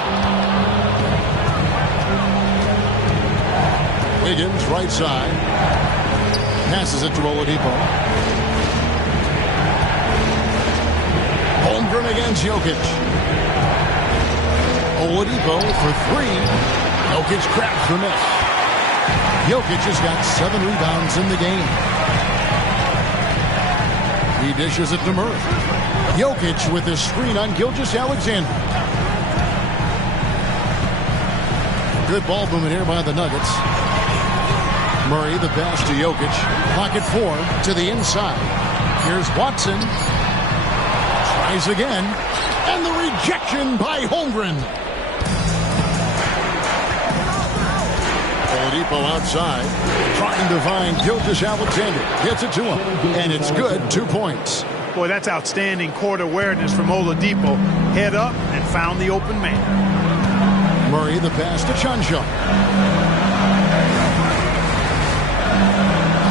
Wiggins, right side. Passes it to Oladipo. Holmgren against Jokic. Oladipo for 3. Jokic cracks the miss. Jokic has got 7 rebounds in the game. He dishes it to Murray. Jokic with his screen on Gilgeous-Alexander. Good ball movement here by the Nuggets. Murray, the pass to Jokic. Pocket 4 to the inside. Here's Watson. Tries again. And the rejection by Holmgren. Oladipo outside. Trying to find Gilgeous-Alexander. Gets it to him. And it's good. 2 points. Boy, that's outstanding court awareness from Oladipo. Head up and found the open man. Murray, the pass to Chuncho.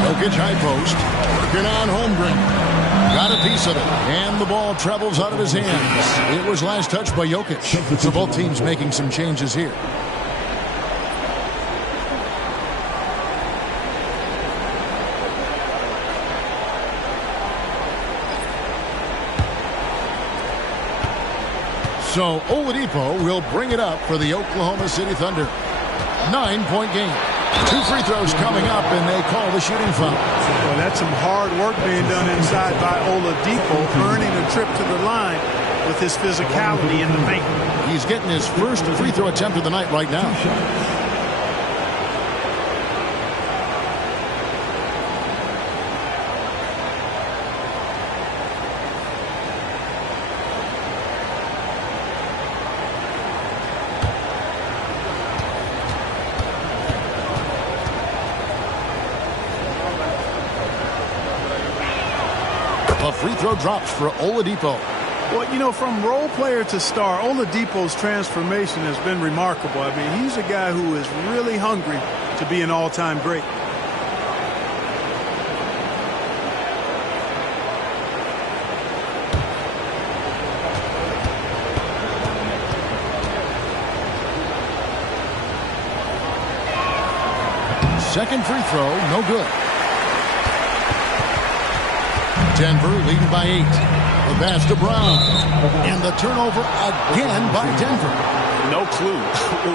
Jokic high post. Working on Holmgren. Got a piece of it. And the ball travels out of his hands. It was last touched by Jokic. So both teams making some changes here. So Oladipo will bring it up for the Oklahoma City Thunder. 9-point game. 2 free throws coming up, and they call the shooting foul. Well, that's some hard work being done inside by Oladipo, earning a trip to the line with his physicality in the paint. He's getting his first free throw attempt of the night right now. A free throw drops for Oladipo. Well, you know, from role player to star, Oladipo's transformation has been remarkable. I mean, he's a guy who is really hungry to be an all-time great. second free throw, no good. Denver leading by 8. The pass to Brown. And the turnover again by Denver. No clue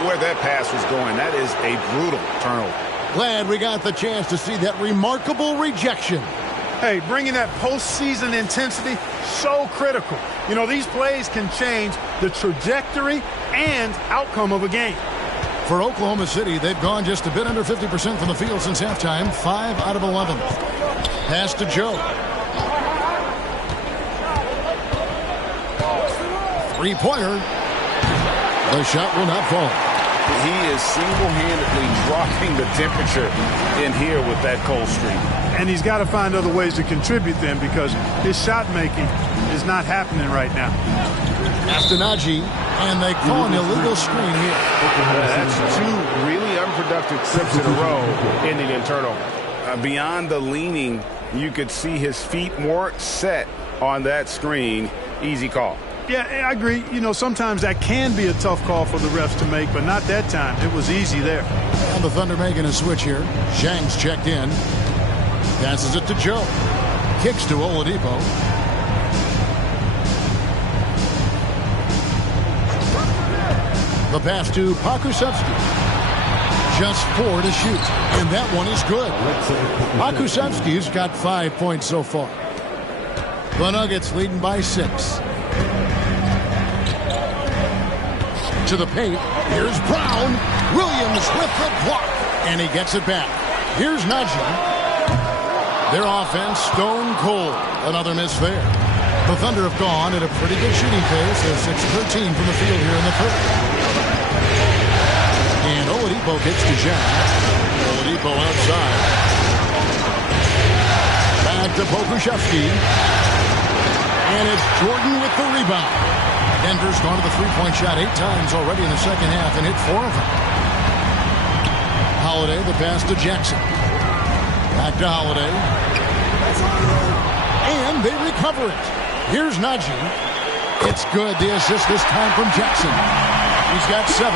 where that pass was going. That is a brutal turnover. Glad we got the chance to see that remarkable rejection. Hey, bringing that postseason intensity, so critical. You know, these plays can change the trajectory and outcome of a game. For Oklahoma City, they've gone just a bit under 50% from the field since halftime, 5 out of 11. Pass to Joe. Three-pointer. The shot will not fall. He is single-handedly dropping the temperature in here with that cold streak. And he's got to find other ways to contribute then, because his shot making is not happening right now. Astonagi, and they call an illegal screen here. That's 2 really unproductive trips in a row, ending in turnover. Beyond the leaning, you could see his feet more set on that screen. Easy call. Yeah, I agree. You know, sometimes that can be a tough call for the refs to make, but not that time. It was easy there. And the Thunder making a switch here. Zhang's checked in. Passes it to Joe. Kicks to Oladipo. The pass to Pokusevski. Just 4 to shoot. And that one is good. Pokusevski's got 5 points so far. The Nuggets leading by 6. To the paint. Here's Brown. Williams with the block. And he gets it back. Here's Najee. Their offense stone cold. Another miss there. The Thunder have gone at a pretty good shooting pace. They're 6-13 from the field here in the third. And Oladipo gets to Zhang. Oladipo outside. Back to Pokusevski. And it's Jordan with the rebound. Denver's gone to the three-point shot 8 times already in the second half and hit 4 of them. Holiday, the pass to Jackson. Back to Holiday. And they recover it. Here's Najee. It's good. The assist this time from Jackson. He's got 7.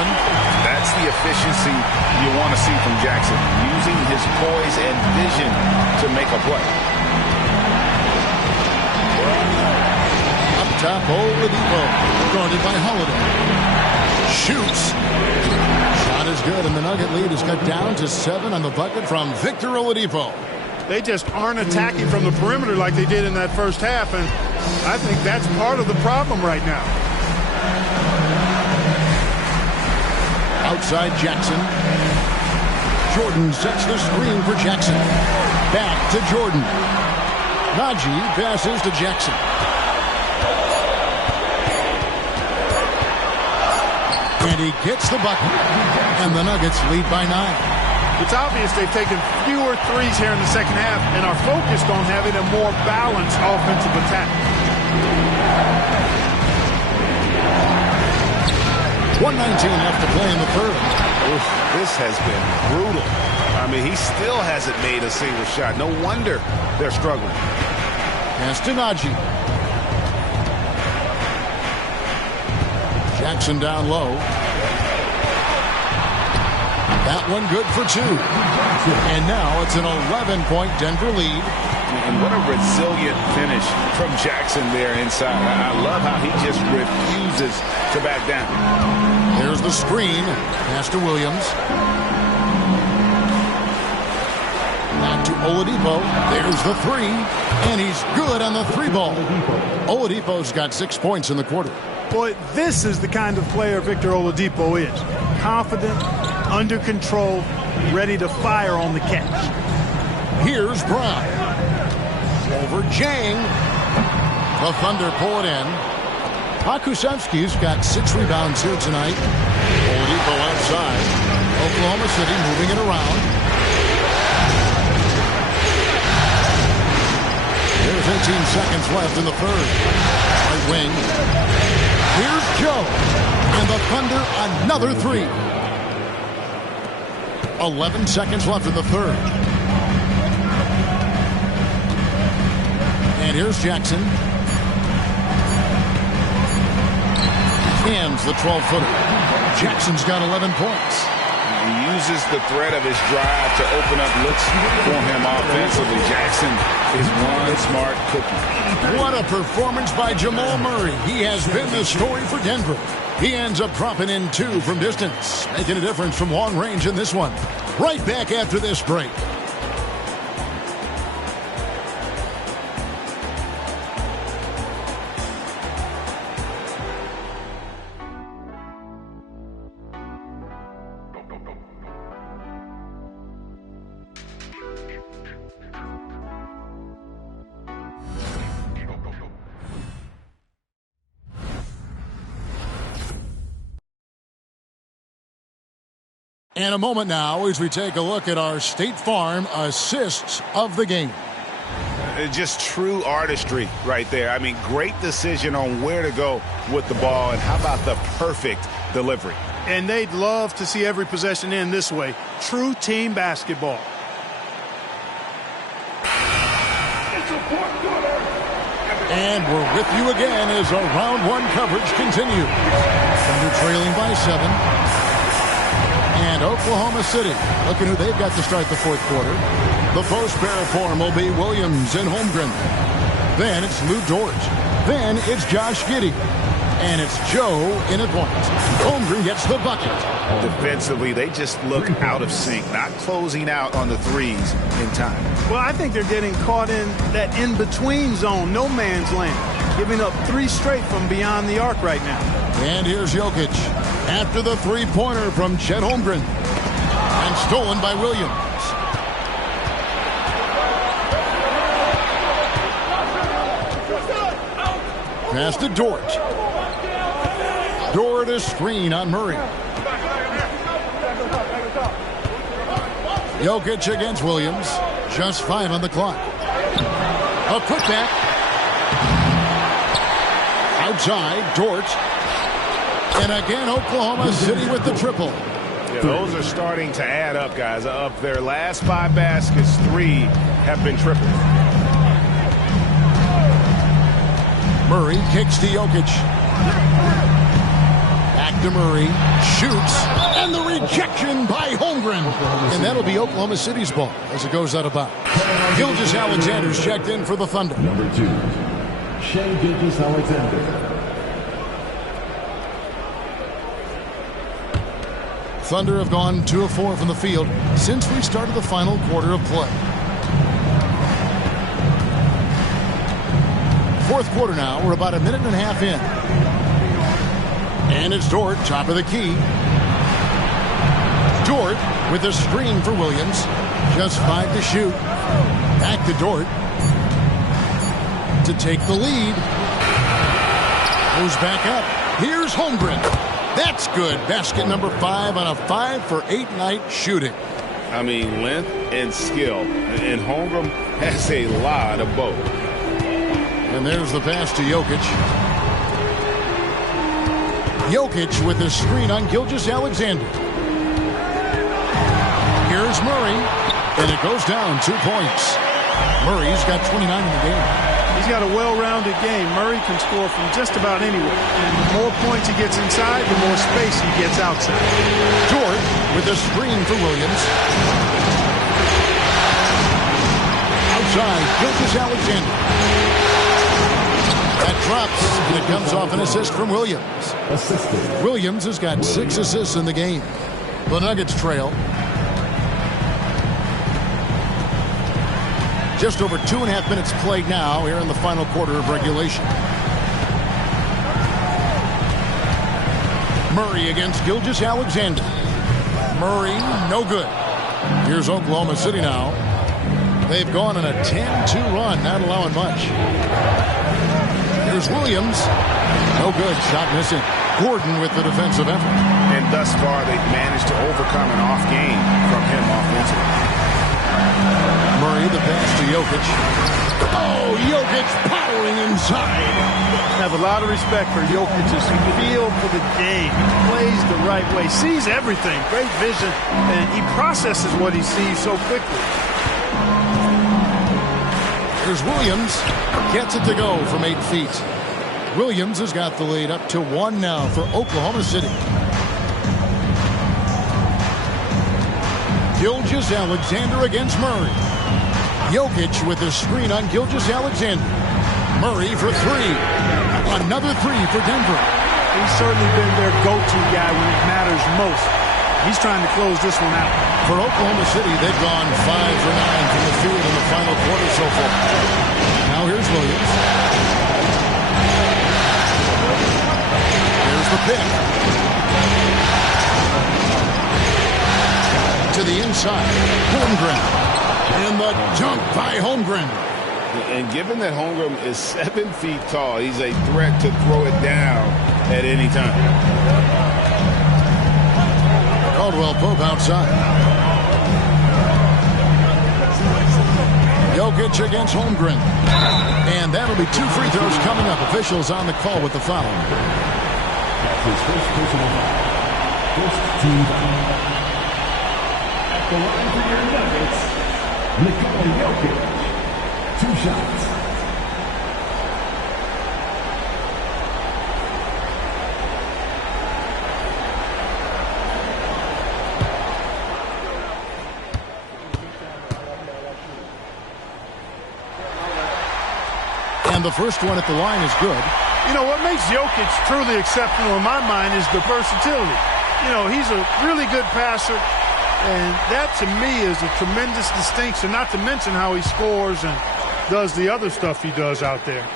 That's the efficiency you want to see from Jackson. Using his poise and vision to make a play. Top Oladipo, guarded by Holiday. Shoots. Shot is good, and the Nugget lead is cut down to 7 on the bucket from Victor Oladipo. They just aren't attacking from the perimeter like they did in that first half, and I think that's part of the problem right now. Outside Jackson. Jordan sets the screen for Jackson. Back to Jordan. Najee passes to Jackson. And he gets the bucket. And the Nuggets lead by 9. It's obvious they've taken fewer threes here in the second half and are focused on having a more balanced offensive attack. 1:19 left to play in the third. Oof, this has been brutal. I mean, he still hasn't made a single shot. No wonder they're struggling. Pass to Najee. Jackson down low. That one good for 2. And now it's an 11-point Denver lead. And what a resilient finish from Jackson there inside. I love how he just refuses to back down. There's the screen. Pass to Williams. Back to Oladipo. There's the 3. And he's good on the 3 ball. Oladipo's got 6 points in the quarter. Boy, this is the kind of player Victor Oladipo is. Confident, under control, ready to fire on the catch. Here's Brown. Over Zhang. The Thunder pull it in. Pokusevski's got 6 rebounds here tonight. Oladipo outside. Oklahoma City moving it around. There's 18 seconds left in the third. Right wing. Here's Joe. And the Thunder another 3. 11 seconds left in the third. And here's Jackson. Hands the 12-footer. Jackson's got 11 points. He uses the threat of his drive to open up looks for him offensively. Jackson is one smart cookie. What a performance by Jamal Murray. He has been the story for Denver. He ends up dropping in 2 from distance, making a difference from long range in this one. Right back after this break. And a moment now as we take a look at our State Farm assists of the game. Just true artistry right there. I mean, great decision on where to go with the ball, and how about the perfect delivery? And they'd love to see every possession end this way. True team basketball. And we're with you again as our round 1 coverage continues. Thunder trailing by 7. And Oklahoma City, looking who they've got to start the 4th quarter. The post pair form will be Williams and Holmgren. Then it's Lou Dort. Then it's Josh Giddey. And it's Joe in at point. Holmgren gets the bucket. Defensively, they just look out of sync, not closing out on the threes in time. Well, I think they're getting caught in that in-between zone, no man's land, giving up 3 straight from beyond the arc right now. And here's Jokic after the three-pointer from Chet Holmgren. And stolen by Williams. Pass to Dort. Dort a screen on Murray. Jokic against Williams. Just 5 on the clock. A putback. Outside, Dort. And again, Oklahoma City with the triple. Yeah, those are starting to add up, guys. Of their last 5 baskets, 3 have been triples. Murray kicks to Jokic. Back to Murray. Shoots. And the rejection by Holmgren. And that'll be Oklahoma City's ball as it goes out of bounds. Gilgeous-Alexander's checked in for the Thunder. Number 2, Shai Gilgeous-Alexander. Thunder have gone 2 of 4 from the field since we started the final quarter of play. 4th quarter now. We're about a minute and a half in. And it's Dort, top of the key. Dort with a screen for Williams. Just 5 to shoot. Back to Dort to take the lead. Goes back up. Here's Holmgren. That's good. Basket number 5 on a 5 for 8 night shooting. I mean, length and skill. And Holmgren has a lot of both. And there's the pass to Jokic. Jokic with a screen on Gilgeous-Alexander. Here's Murray. And it goes down 2 points. Murray's got 29 in the game. He's got a well-rounded game. Murray can score from just about anywhere. And the more points he gets inside, the more space he gets outside. Dort with a screen for Williams. Outside, Gilgeous-Alexander. That drops, and it comes off an assist from Williams. Williams has got 6 assists in the game. The Nuggets trail. Just over 2.5 minutes played now here in the final quarter of regulation. Murray against Gilgeous-Alexander. Murray, no good. Here's Oklahoma City now. They've gone on a 10-2 run, not allowing much. Here's Williams. No good. Shot missing. Gordon with the defensive effort. And thus far, they've managed to overcome an off game from him offensively. Murray, the pass to Jokic. Oh, Jokic powering inside. I have a lot of respect for Jokic's feel for the game. He plays the right way, sees everything, great vision, and he processes what he sees so quickly. Here's Williams. Gets it to go from 8 feet. Williams has got the lead up to 1 now for Oklahoma City. Gilgeous-Alexander against Murray. Jokic with the screen on Gilgeous-Alexander. Murray for three. Another three for Denver. He's certainly been their go-to guy when it matters most. He's trying to close this one out. For Oklahoma City, they've gone 5 for 9 from the field in the final quarter so far. Now here's Williams. Here's the pick. To the inside. Holmgren. And the dunk by Holmgren. And given that Holmgren is 7 feet tall, he's a threat to throw it down at any time. Caldwell Pope outside. Jokic against Holmgren. And that'll be 2 free throws coming up. Officials on the call with the foul. That's his first personal foul. First team foul. At the line for your Nuggets, Nikola Jokic. 2 shots. And the first one at the line is good. You know, what makes Jokic truly exceptional in my mind is the versatility. You know, he's a really good passer, and that to me is a tremendous distinction, not to mention how he scores and does the other stuff he does out there.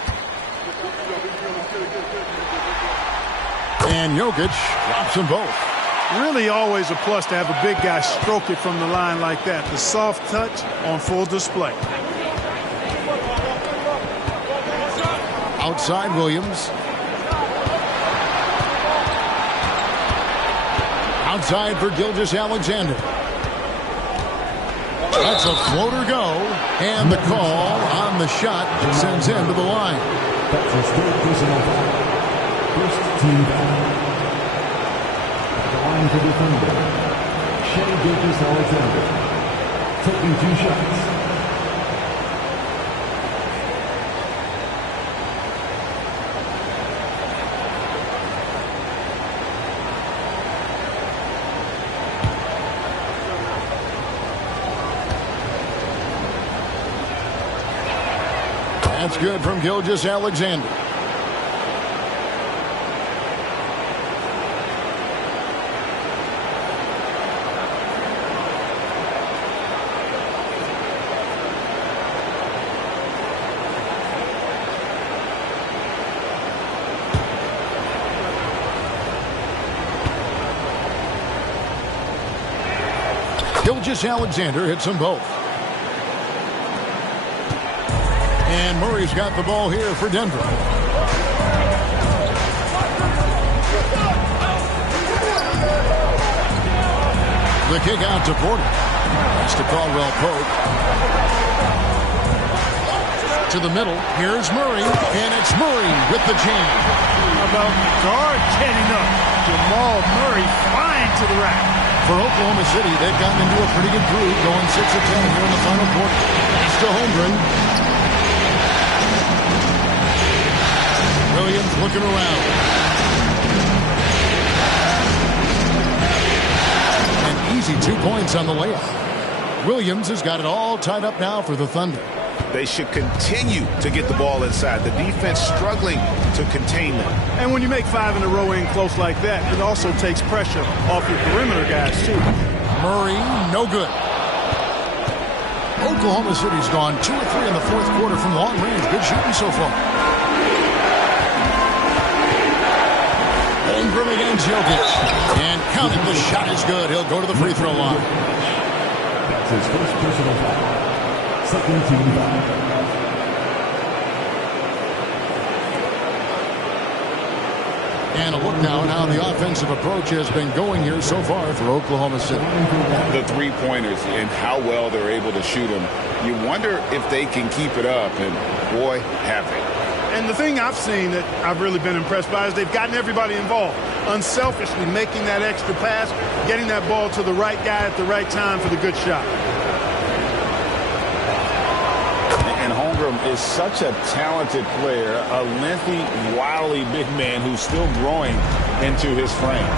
And Jokic drops them both. Really always a plus to have a big guy stroke it from the line like that. The soft touch on full display. Outside Williams. Outside for Gilgeous-Alexander. That's a floater go. And the call on the shot sends him to the line. That's his third personal foul. First team foul. At the line for the Thunder, Shai Gilgeous-Alexander. Taking 2 shots. That's good from Gilgeous-Alexander. Gilgeous-Alexander hits them both. And Murray's got the ball here for Denver. The kick out to Porter. That's to Caldwell Pope. To the middle. Here's Murray. And it's Murray with the jam. How about guard getting up? Jamal Murray flying to the rack. For Oklahoma City, they've gotten into a pretty good groove, going 6 of 10 here in the final quarter. It's to Holmgren. Williams looking around. An easy 2 points on the layup. Williams has got it all tied up now for the Thunder. They should continue to get the ball inside. The defense struggling to contain them. And when you make 5 in a row in close like that, it also takes pressure off your perimeter guys, too. Murray, no good. Oklahoma City's gone 2 or 3 in the fourth quarter from long range. Good shooting so far. Holmgren against Jokic. And counting, the shot is good. He'll go to the free throw line. That's his first personal foul. Second team foul. And a look now at how the offensive approach has been going here so far for Oklahoma City. The 3-pointers and how well they're able to shoot them. You wonder if they can keep it up, and boy, have they. And the thing I've seen that I've really been impressed by is they've gotten everybody involved. Unselfishly making that extra pass, getting that ball to the right guy at the right time for the good shot. And Holmgren is such a talented player, a lengthy, wily big man who's still growing into his frame.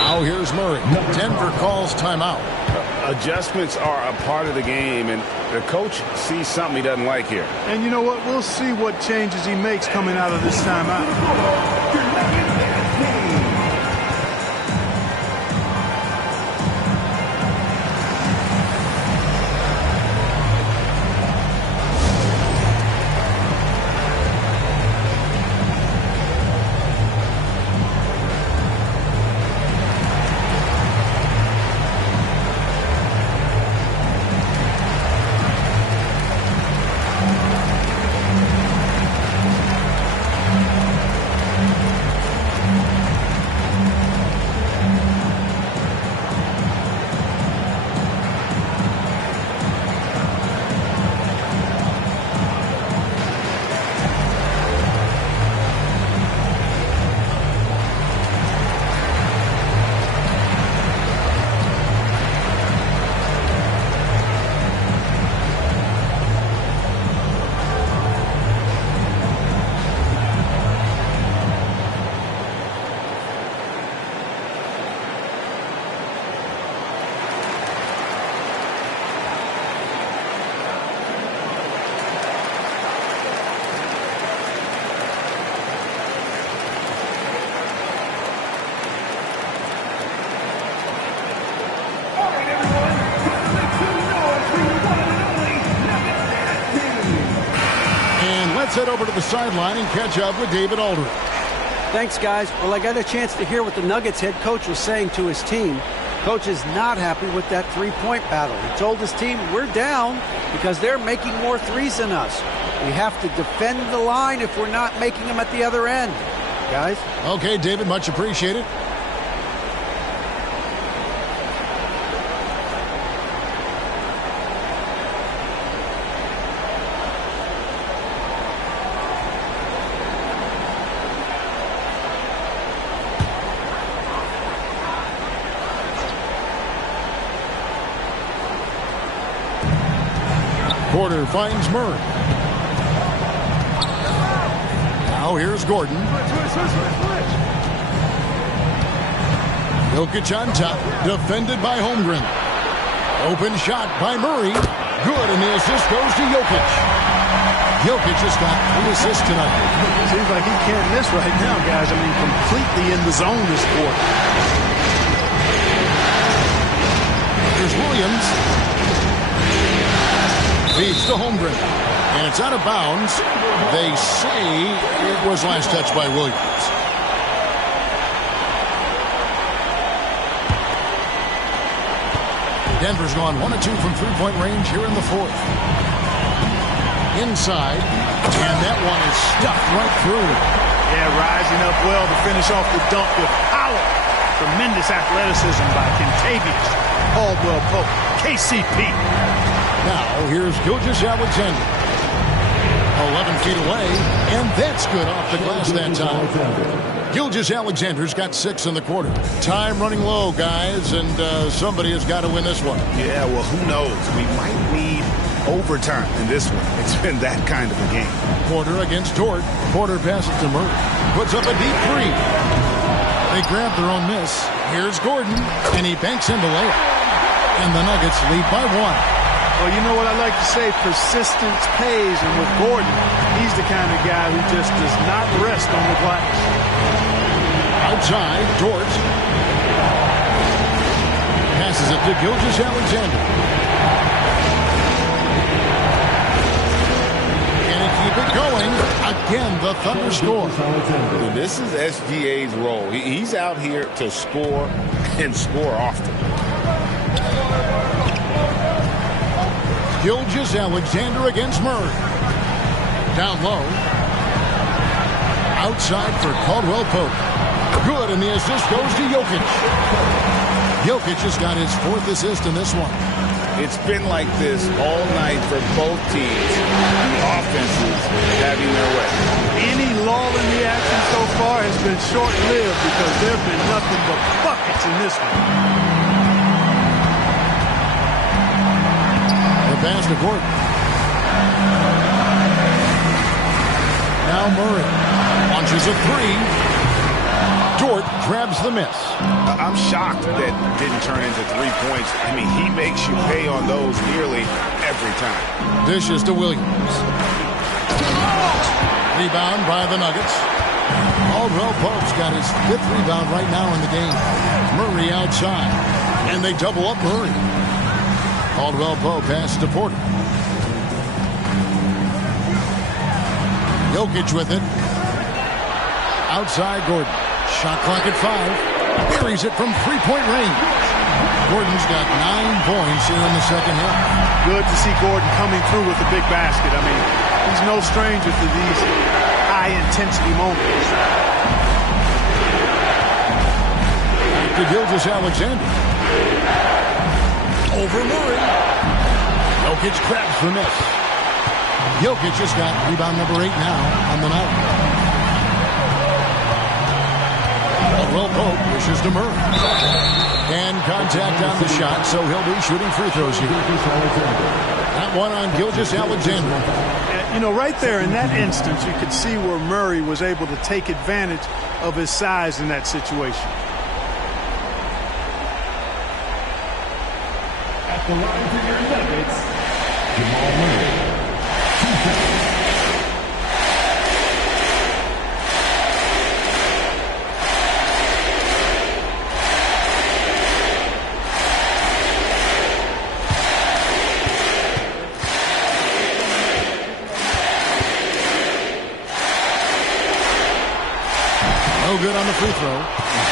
Now here's Murray. Denver calls timeout. Adjustments are a part of the game, and the coach sees something he doesn't like here. And you know what? We'll see what changes he makes coming out of this timeout. Let's head over to the sideline and catch up with David Aldridge. Thanks, guys. Well, I got a chance to hear what the Nuggets head coach was saying to his team. Coach is not happy with that three-point battle. He told his team, we're down because they're making more threes than us. We have to defend the line if we're not making them at the other end. Guys? Okay, David, much appreciated. Porter finds Murray. Now here's Gordon. Jokic on top, defended by Holmgren. Open shot by Murray. Good, and the assist goes to Jokic. Jokic has got 3 assists tonight. Seems like he can't miss right now, guys. I mean, completely in the zone this quarter. Here's Williams. Feeds to Holmgren. And it's out of bounds. They say it was last touched by Williams. Denver's gone 1 of 2 from three-point range here in the fourth. Inside. And that one is stuffed right through. Yeah, rising up well to finish off the dunk with power. Tremendous athleticism by Kentavious Caldwell-Pope. KCP. Now, here's Gilgeous-Alexander. 11 feet away, and that's good off the glass that time. Gilgeous-Alexander's got 6 in the quarter. Time running low, guys, and somebody has got to win this one. Yeah, well, who knows? We might need overtime in this one. It's been that kind of a game. Porter against Dort. Porter passes to Murray. Puts up a deep three. They grab their own miss. Here's Gordon, and he banks in the layup. And the Nuggets lead by 1. Well, you know what I like to say, persistence pays, and with Gordon, he's the kind of guy who just does not rest on the glass. Outside, Dort passes it to Gilgeous-Alexander. Can he keep it going? Again, the Thunder score. This is SGA's role. He's out here to score and score often. Gilgeous-Alexander against Murray. Down low. Outside for Caldwell-Pope. Good, and the assist goes to Jokic. Jokic has got his 4th assist in this one. It's been like this all night for both teams. The offenses having their way. Any lull in the action so far has been short-lived because there have been nothing but buckets in this one. Pass to Gordon. Now Murray launches a 3. Dort grabs the miss. I'm shocked that didn't turn into 3 points. I mean, he makes you pay on those nearly every time. Dishes to Williams. Rebound by the Nuggets. Caldwell Pope's got his 5th rebound right now in the game. Murray outside. And they double up Murray. Caldwell Pope passes to Porter. Jokic with it. Outside Gordon. Shot clock at 5. Buries it from 3-point range. Gordon's got 9 points here in the second half. Good to see Gordon coming through with a big basket. I mean, he's no stranger to these high-intensity moments. To Gilgeous-Alexander. Over Murray. Jokic grabs the miss. Jokic has got rebound number 8 now on the night. Caldwell Pope pushes to Murray. And contact on the shot, so he'll be shooting free throws here. That one on Gilgeous-Alexander. You know, right there in that instance, you could see where Murray was able to take advantage of his size in that situation. At the line for your Nuggets, Jamal Murray. 2 shots. No good on the free throw.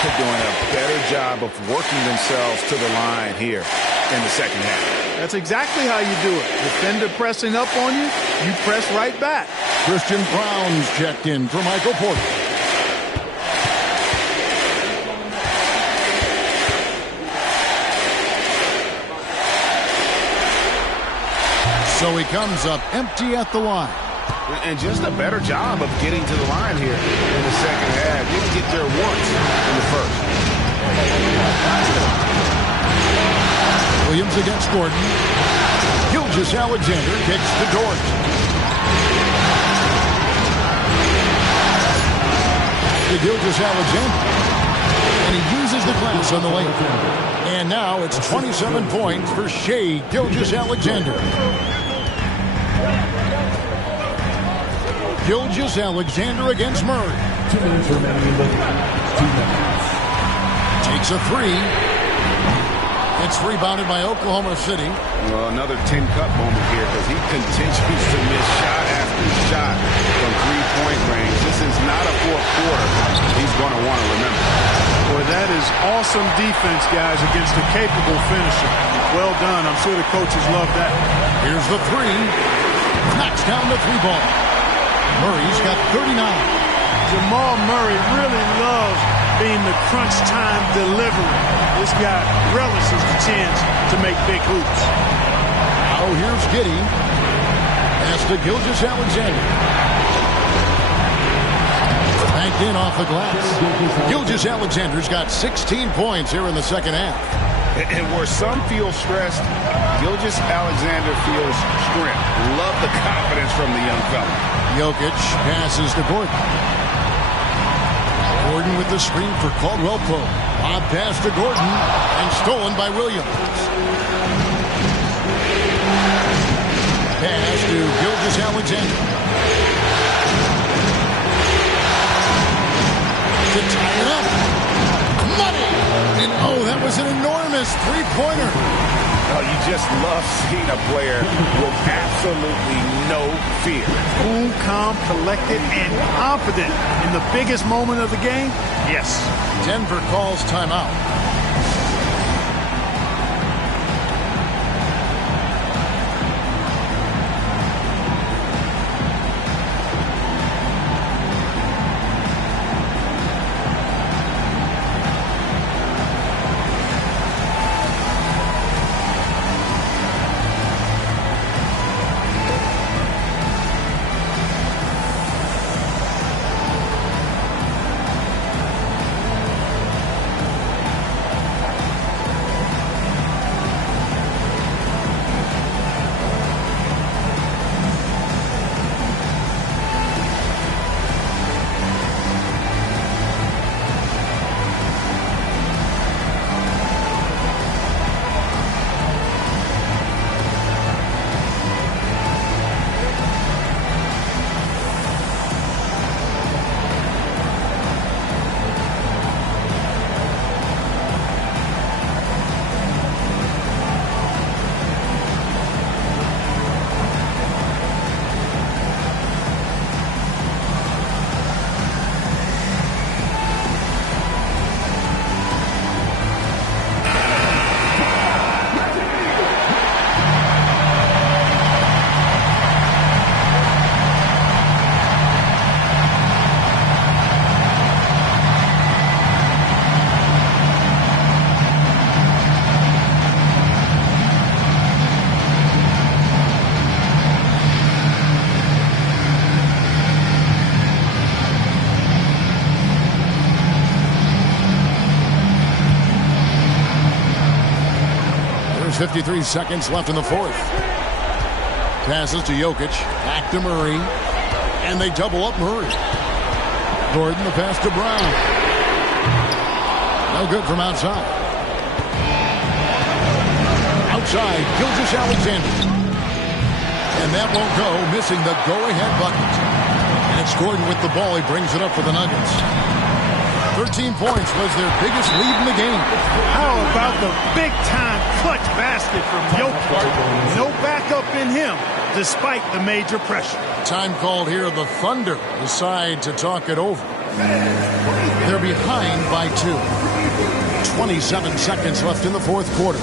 They're doing a better job of working themselves to the line here in the second half. That's exactly how you do it. Defender pressing up on you, you press right back. Christian Brown's checked in for Michael Porter. So he comes up empty at the line. And just a better job of getting to the line here in the second half. Didn't get there once in the first. Williams against Gordon. Gilgeous-Alexander kicks to Dort. To Gilgeous-Alexander. And he uses the glass on the layup. And now it's 27 points for Shai Gilgeous-Alexander. Gilgeous-Alexander against Murray. 2 minutes remaining in the game. 2 minutes. Takes a 3. It's rebounded by Oklahoma City. Well, another 10-cup moment here because he continues to miss shot after shot from 3-point range. This is not a fourth quarter he's going to want to remember. Boy, that is awesome defense, guys, against a capable finisher. Well done. I'm sure the coaches love that. Here's the 3. Knocks down the 3 ball. Murray's got 39. Jamal Murray really loves being the crunch time delivery. This guy relishes the chance to make big hoops. Now here's Giddey. Pass to Gilgeous-Alexander. Banked in off the glass. Gilgeous-Alexander's got 16 points here in the second half. And where some feel stressed, Gilgeous-Alexander feels strength. Love the confidence from the young fella. Jokic passes to Gordon. Gordon with the screen for Caldwell Pope. Lob pass to Gordon and stolen by Williams. Pass to Gilgeous-Alexander. To tie it up. Money! And oh, that was an enormous three-pointer. Oh, you just love seeing a player with absolutely no fear. Cool, calm, collected, and confident in the biggest moment of the game. Yes. Denver calls timeout. 6:53 seconds left in the fourth. Passes to Jokic. Back to Murray. And they double up Murray. Gordon, the pass to Brown. No good from outside. Outside, Gilgeous-Alexander. And that won't go, missing the go-ahead bucket. And it's Gordon with the ball. He brings it up for the Nuggets. 13 points was their biggest lead in the game. How about the big-time clutch basket from Jokic? No backup in him, despite the major pressure. Time called here. The Thunder decide to talk it over. They're behind by 2. 27 seconds left in the fourth quarter.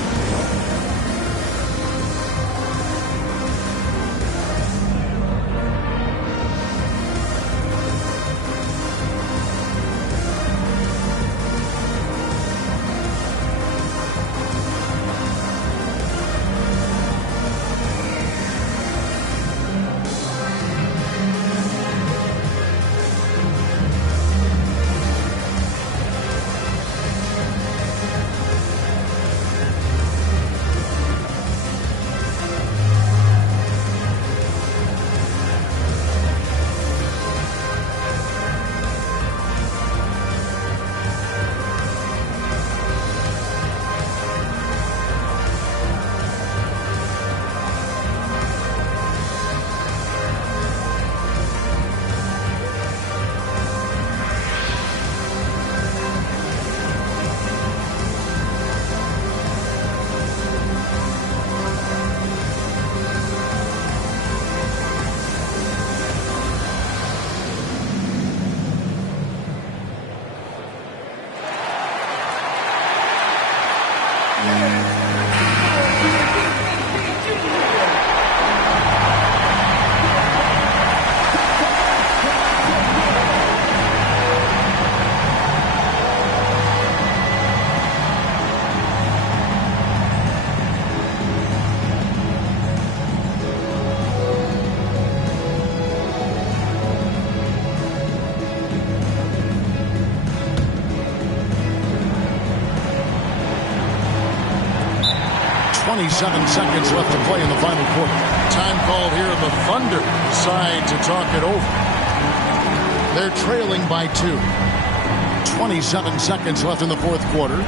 Seconds left to play in the final quarter. Time called here. The Thunder decide to talk it over. They're trailing by 2. 27 seconds left in the fourth quarter.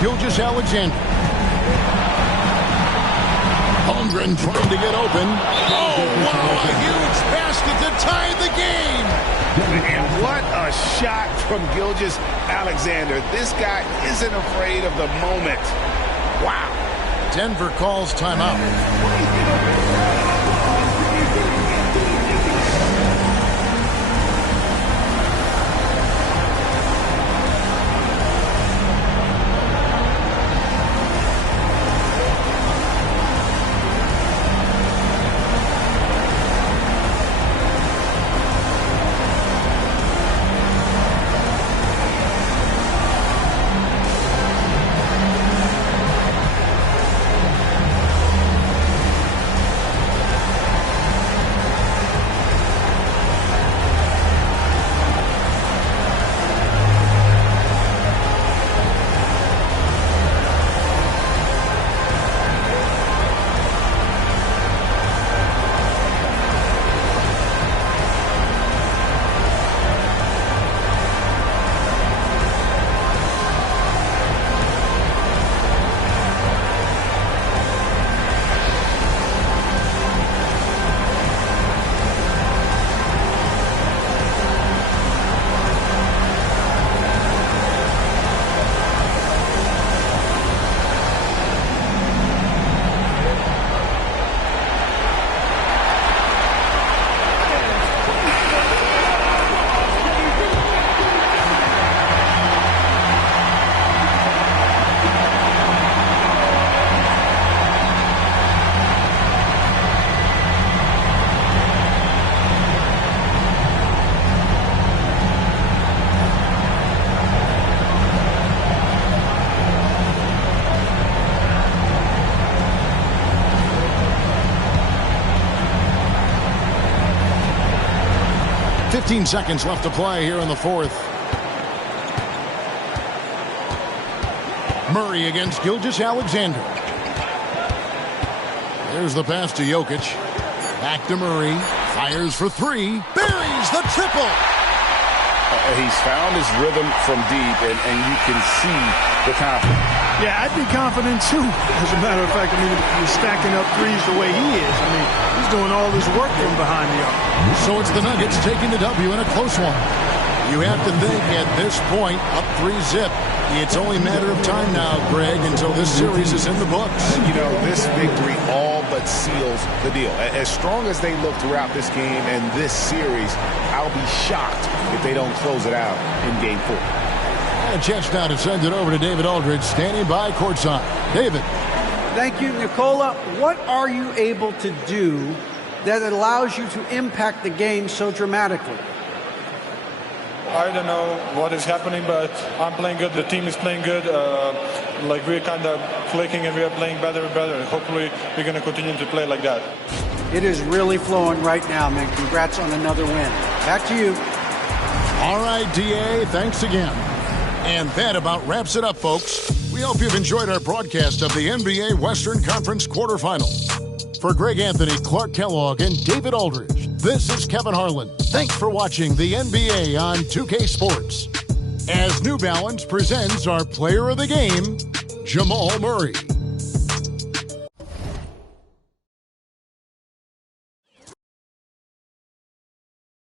Gilgeous-Alexander. Holmgren trying to get open. Oh, wow, a huge basket to tie the game. And what a shot from Gilgeous-Alexander. This guy isn't afraid of the moment. Wow. Denver calls timeout. 15 seconds left to play here in the fourth. Murray against Gilgeous-Alexander. There's the pass to Jokic. Back to Murray. Fires for three. Buries the triple. He's found his rhythm from deep, and you can see the confidence. Yeah, I'd be confident too. As a matter of fact, I mean, he's stacking up threes the way he is. I mean, he's doing all this work from behind the arc. So it's the Nuggets taking the W in a close one. You have to think at this point, up 3-0. It's only a matter of time now, Greg, until this series is in the books. You know, this victory all but seals the deal. As strong as they look throughout this game and this series, I'll be shocked if they don't close it out in Game 4. And a chance now to send it over to David Aldridge, standing by courtside. David. Thank you, Nicola. What are you able to do that allows you to impact the game so dramatically? I don't know what is happening, but I'm playing good. The team is playing good. Like we're kind of clicking and we are playing better and better. Hopefully we're going to continue to play like that. It is really flowing right now, man. Congrats on another win. Back to you. All right, DA, thanks again. And that about wraps it up, folks. We hope you've enjoyed our broadcast of the NBA Western Conference quarterfinals. For Greg Anthony, Clark Kellogg, and David Aldridge, this is Kevin Harlan. Thanks for watching the NBA on 2K Sports. As New Balance presents our player of the game, Jamal Murray.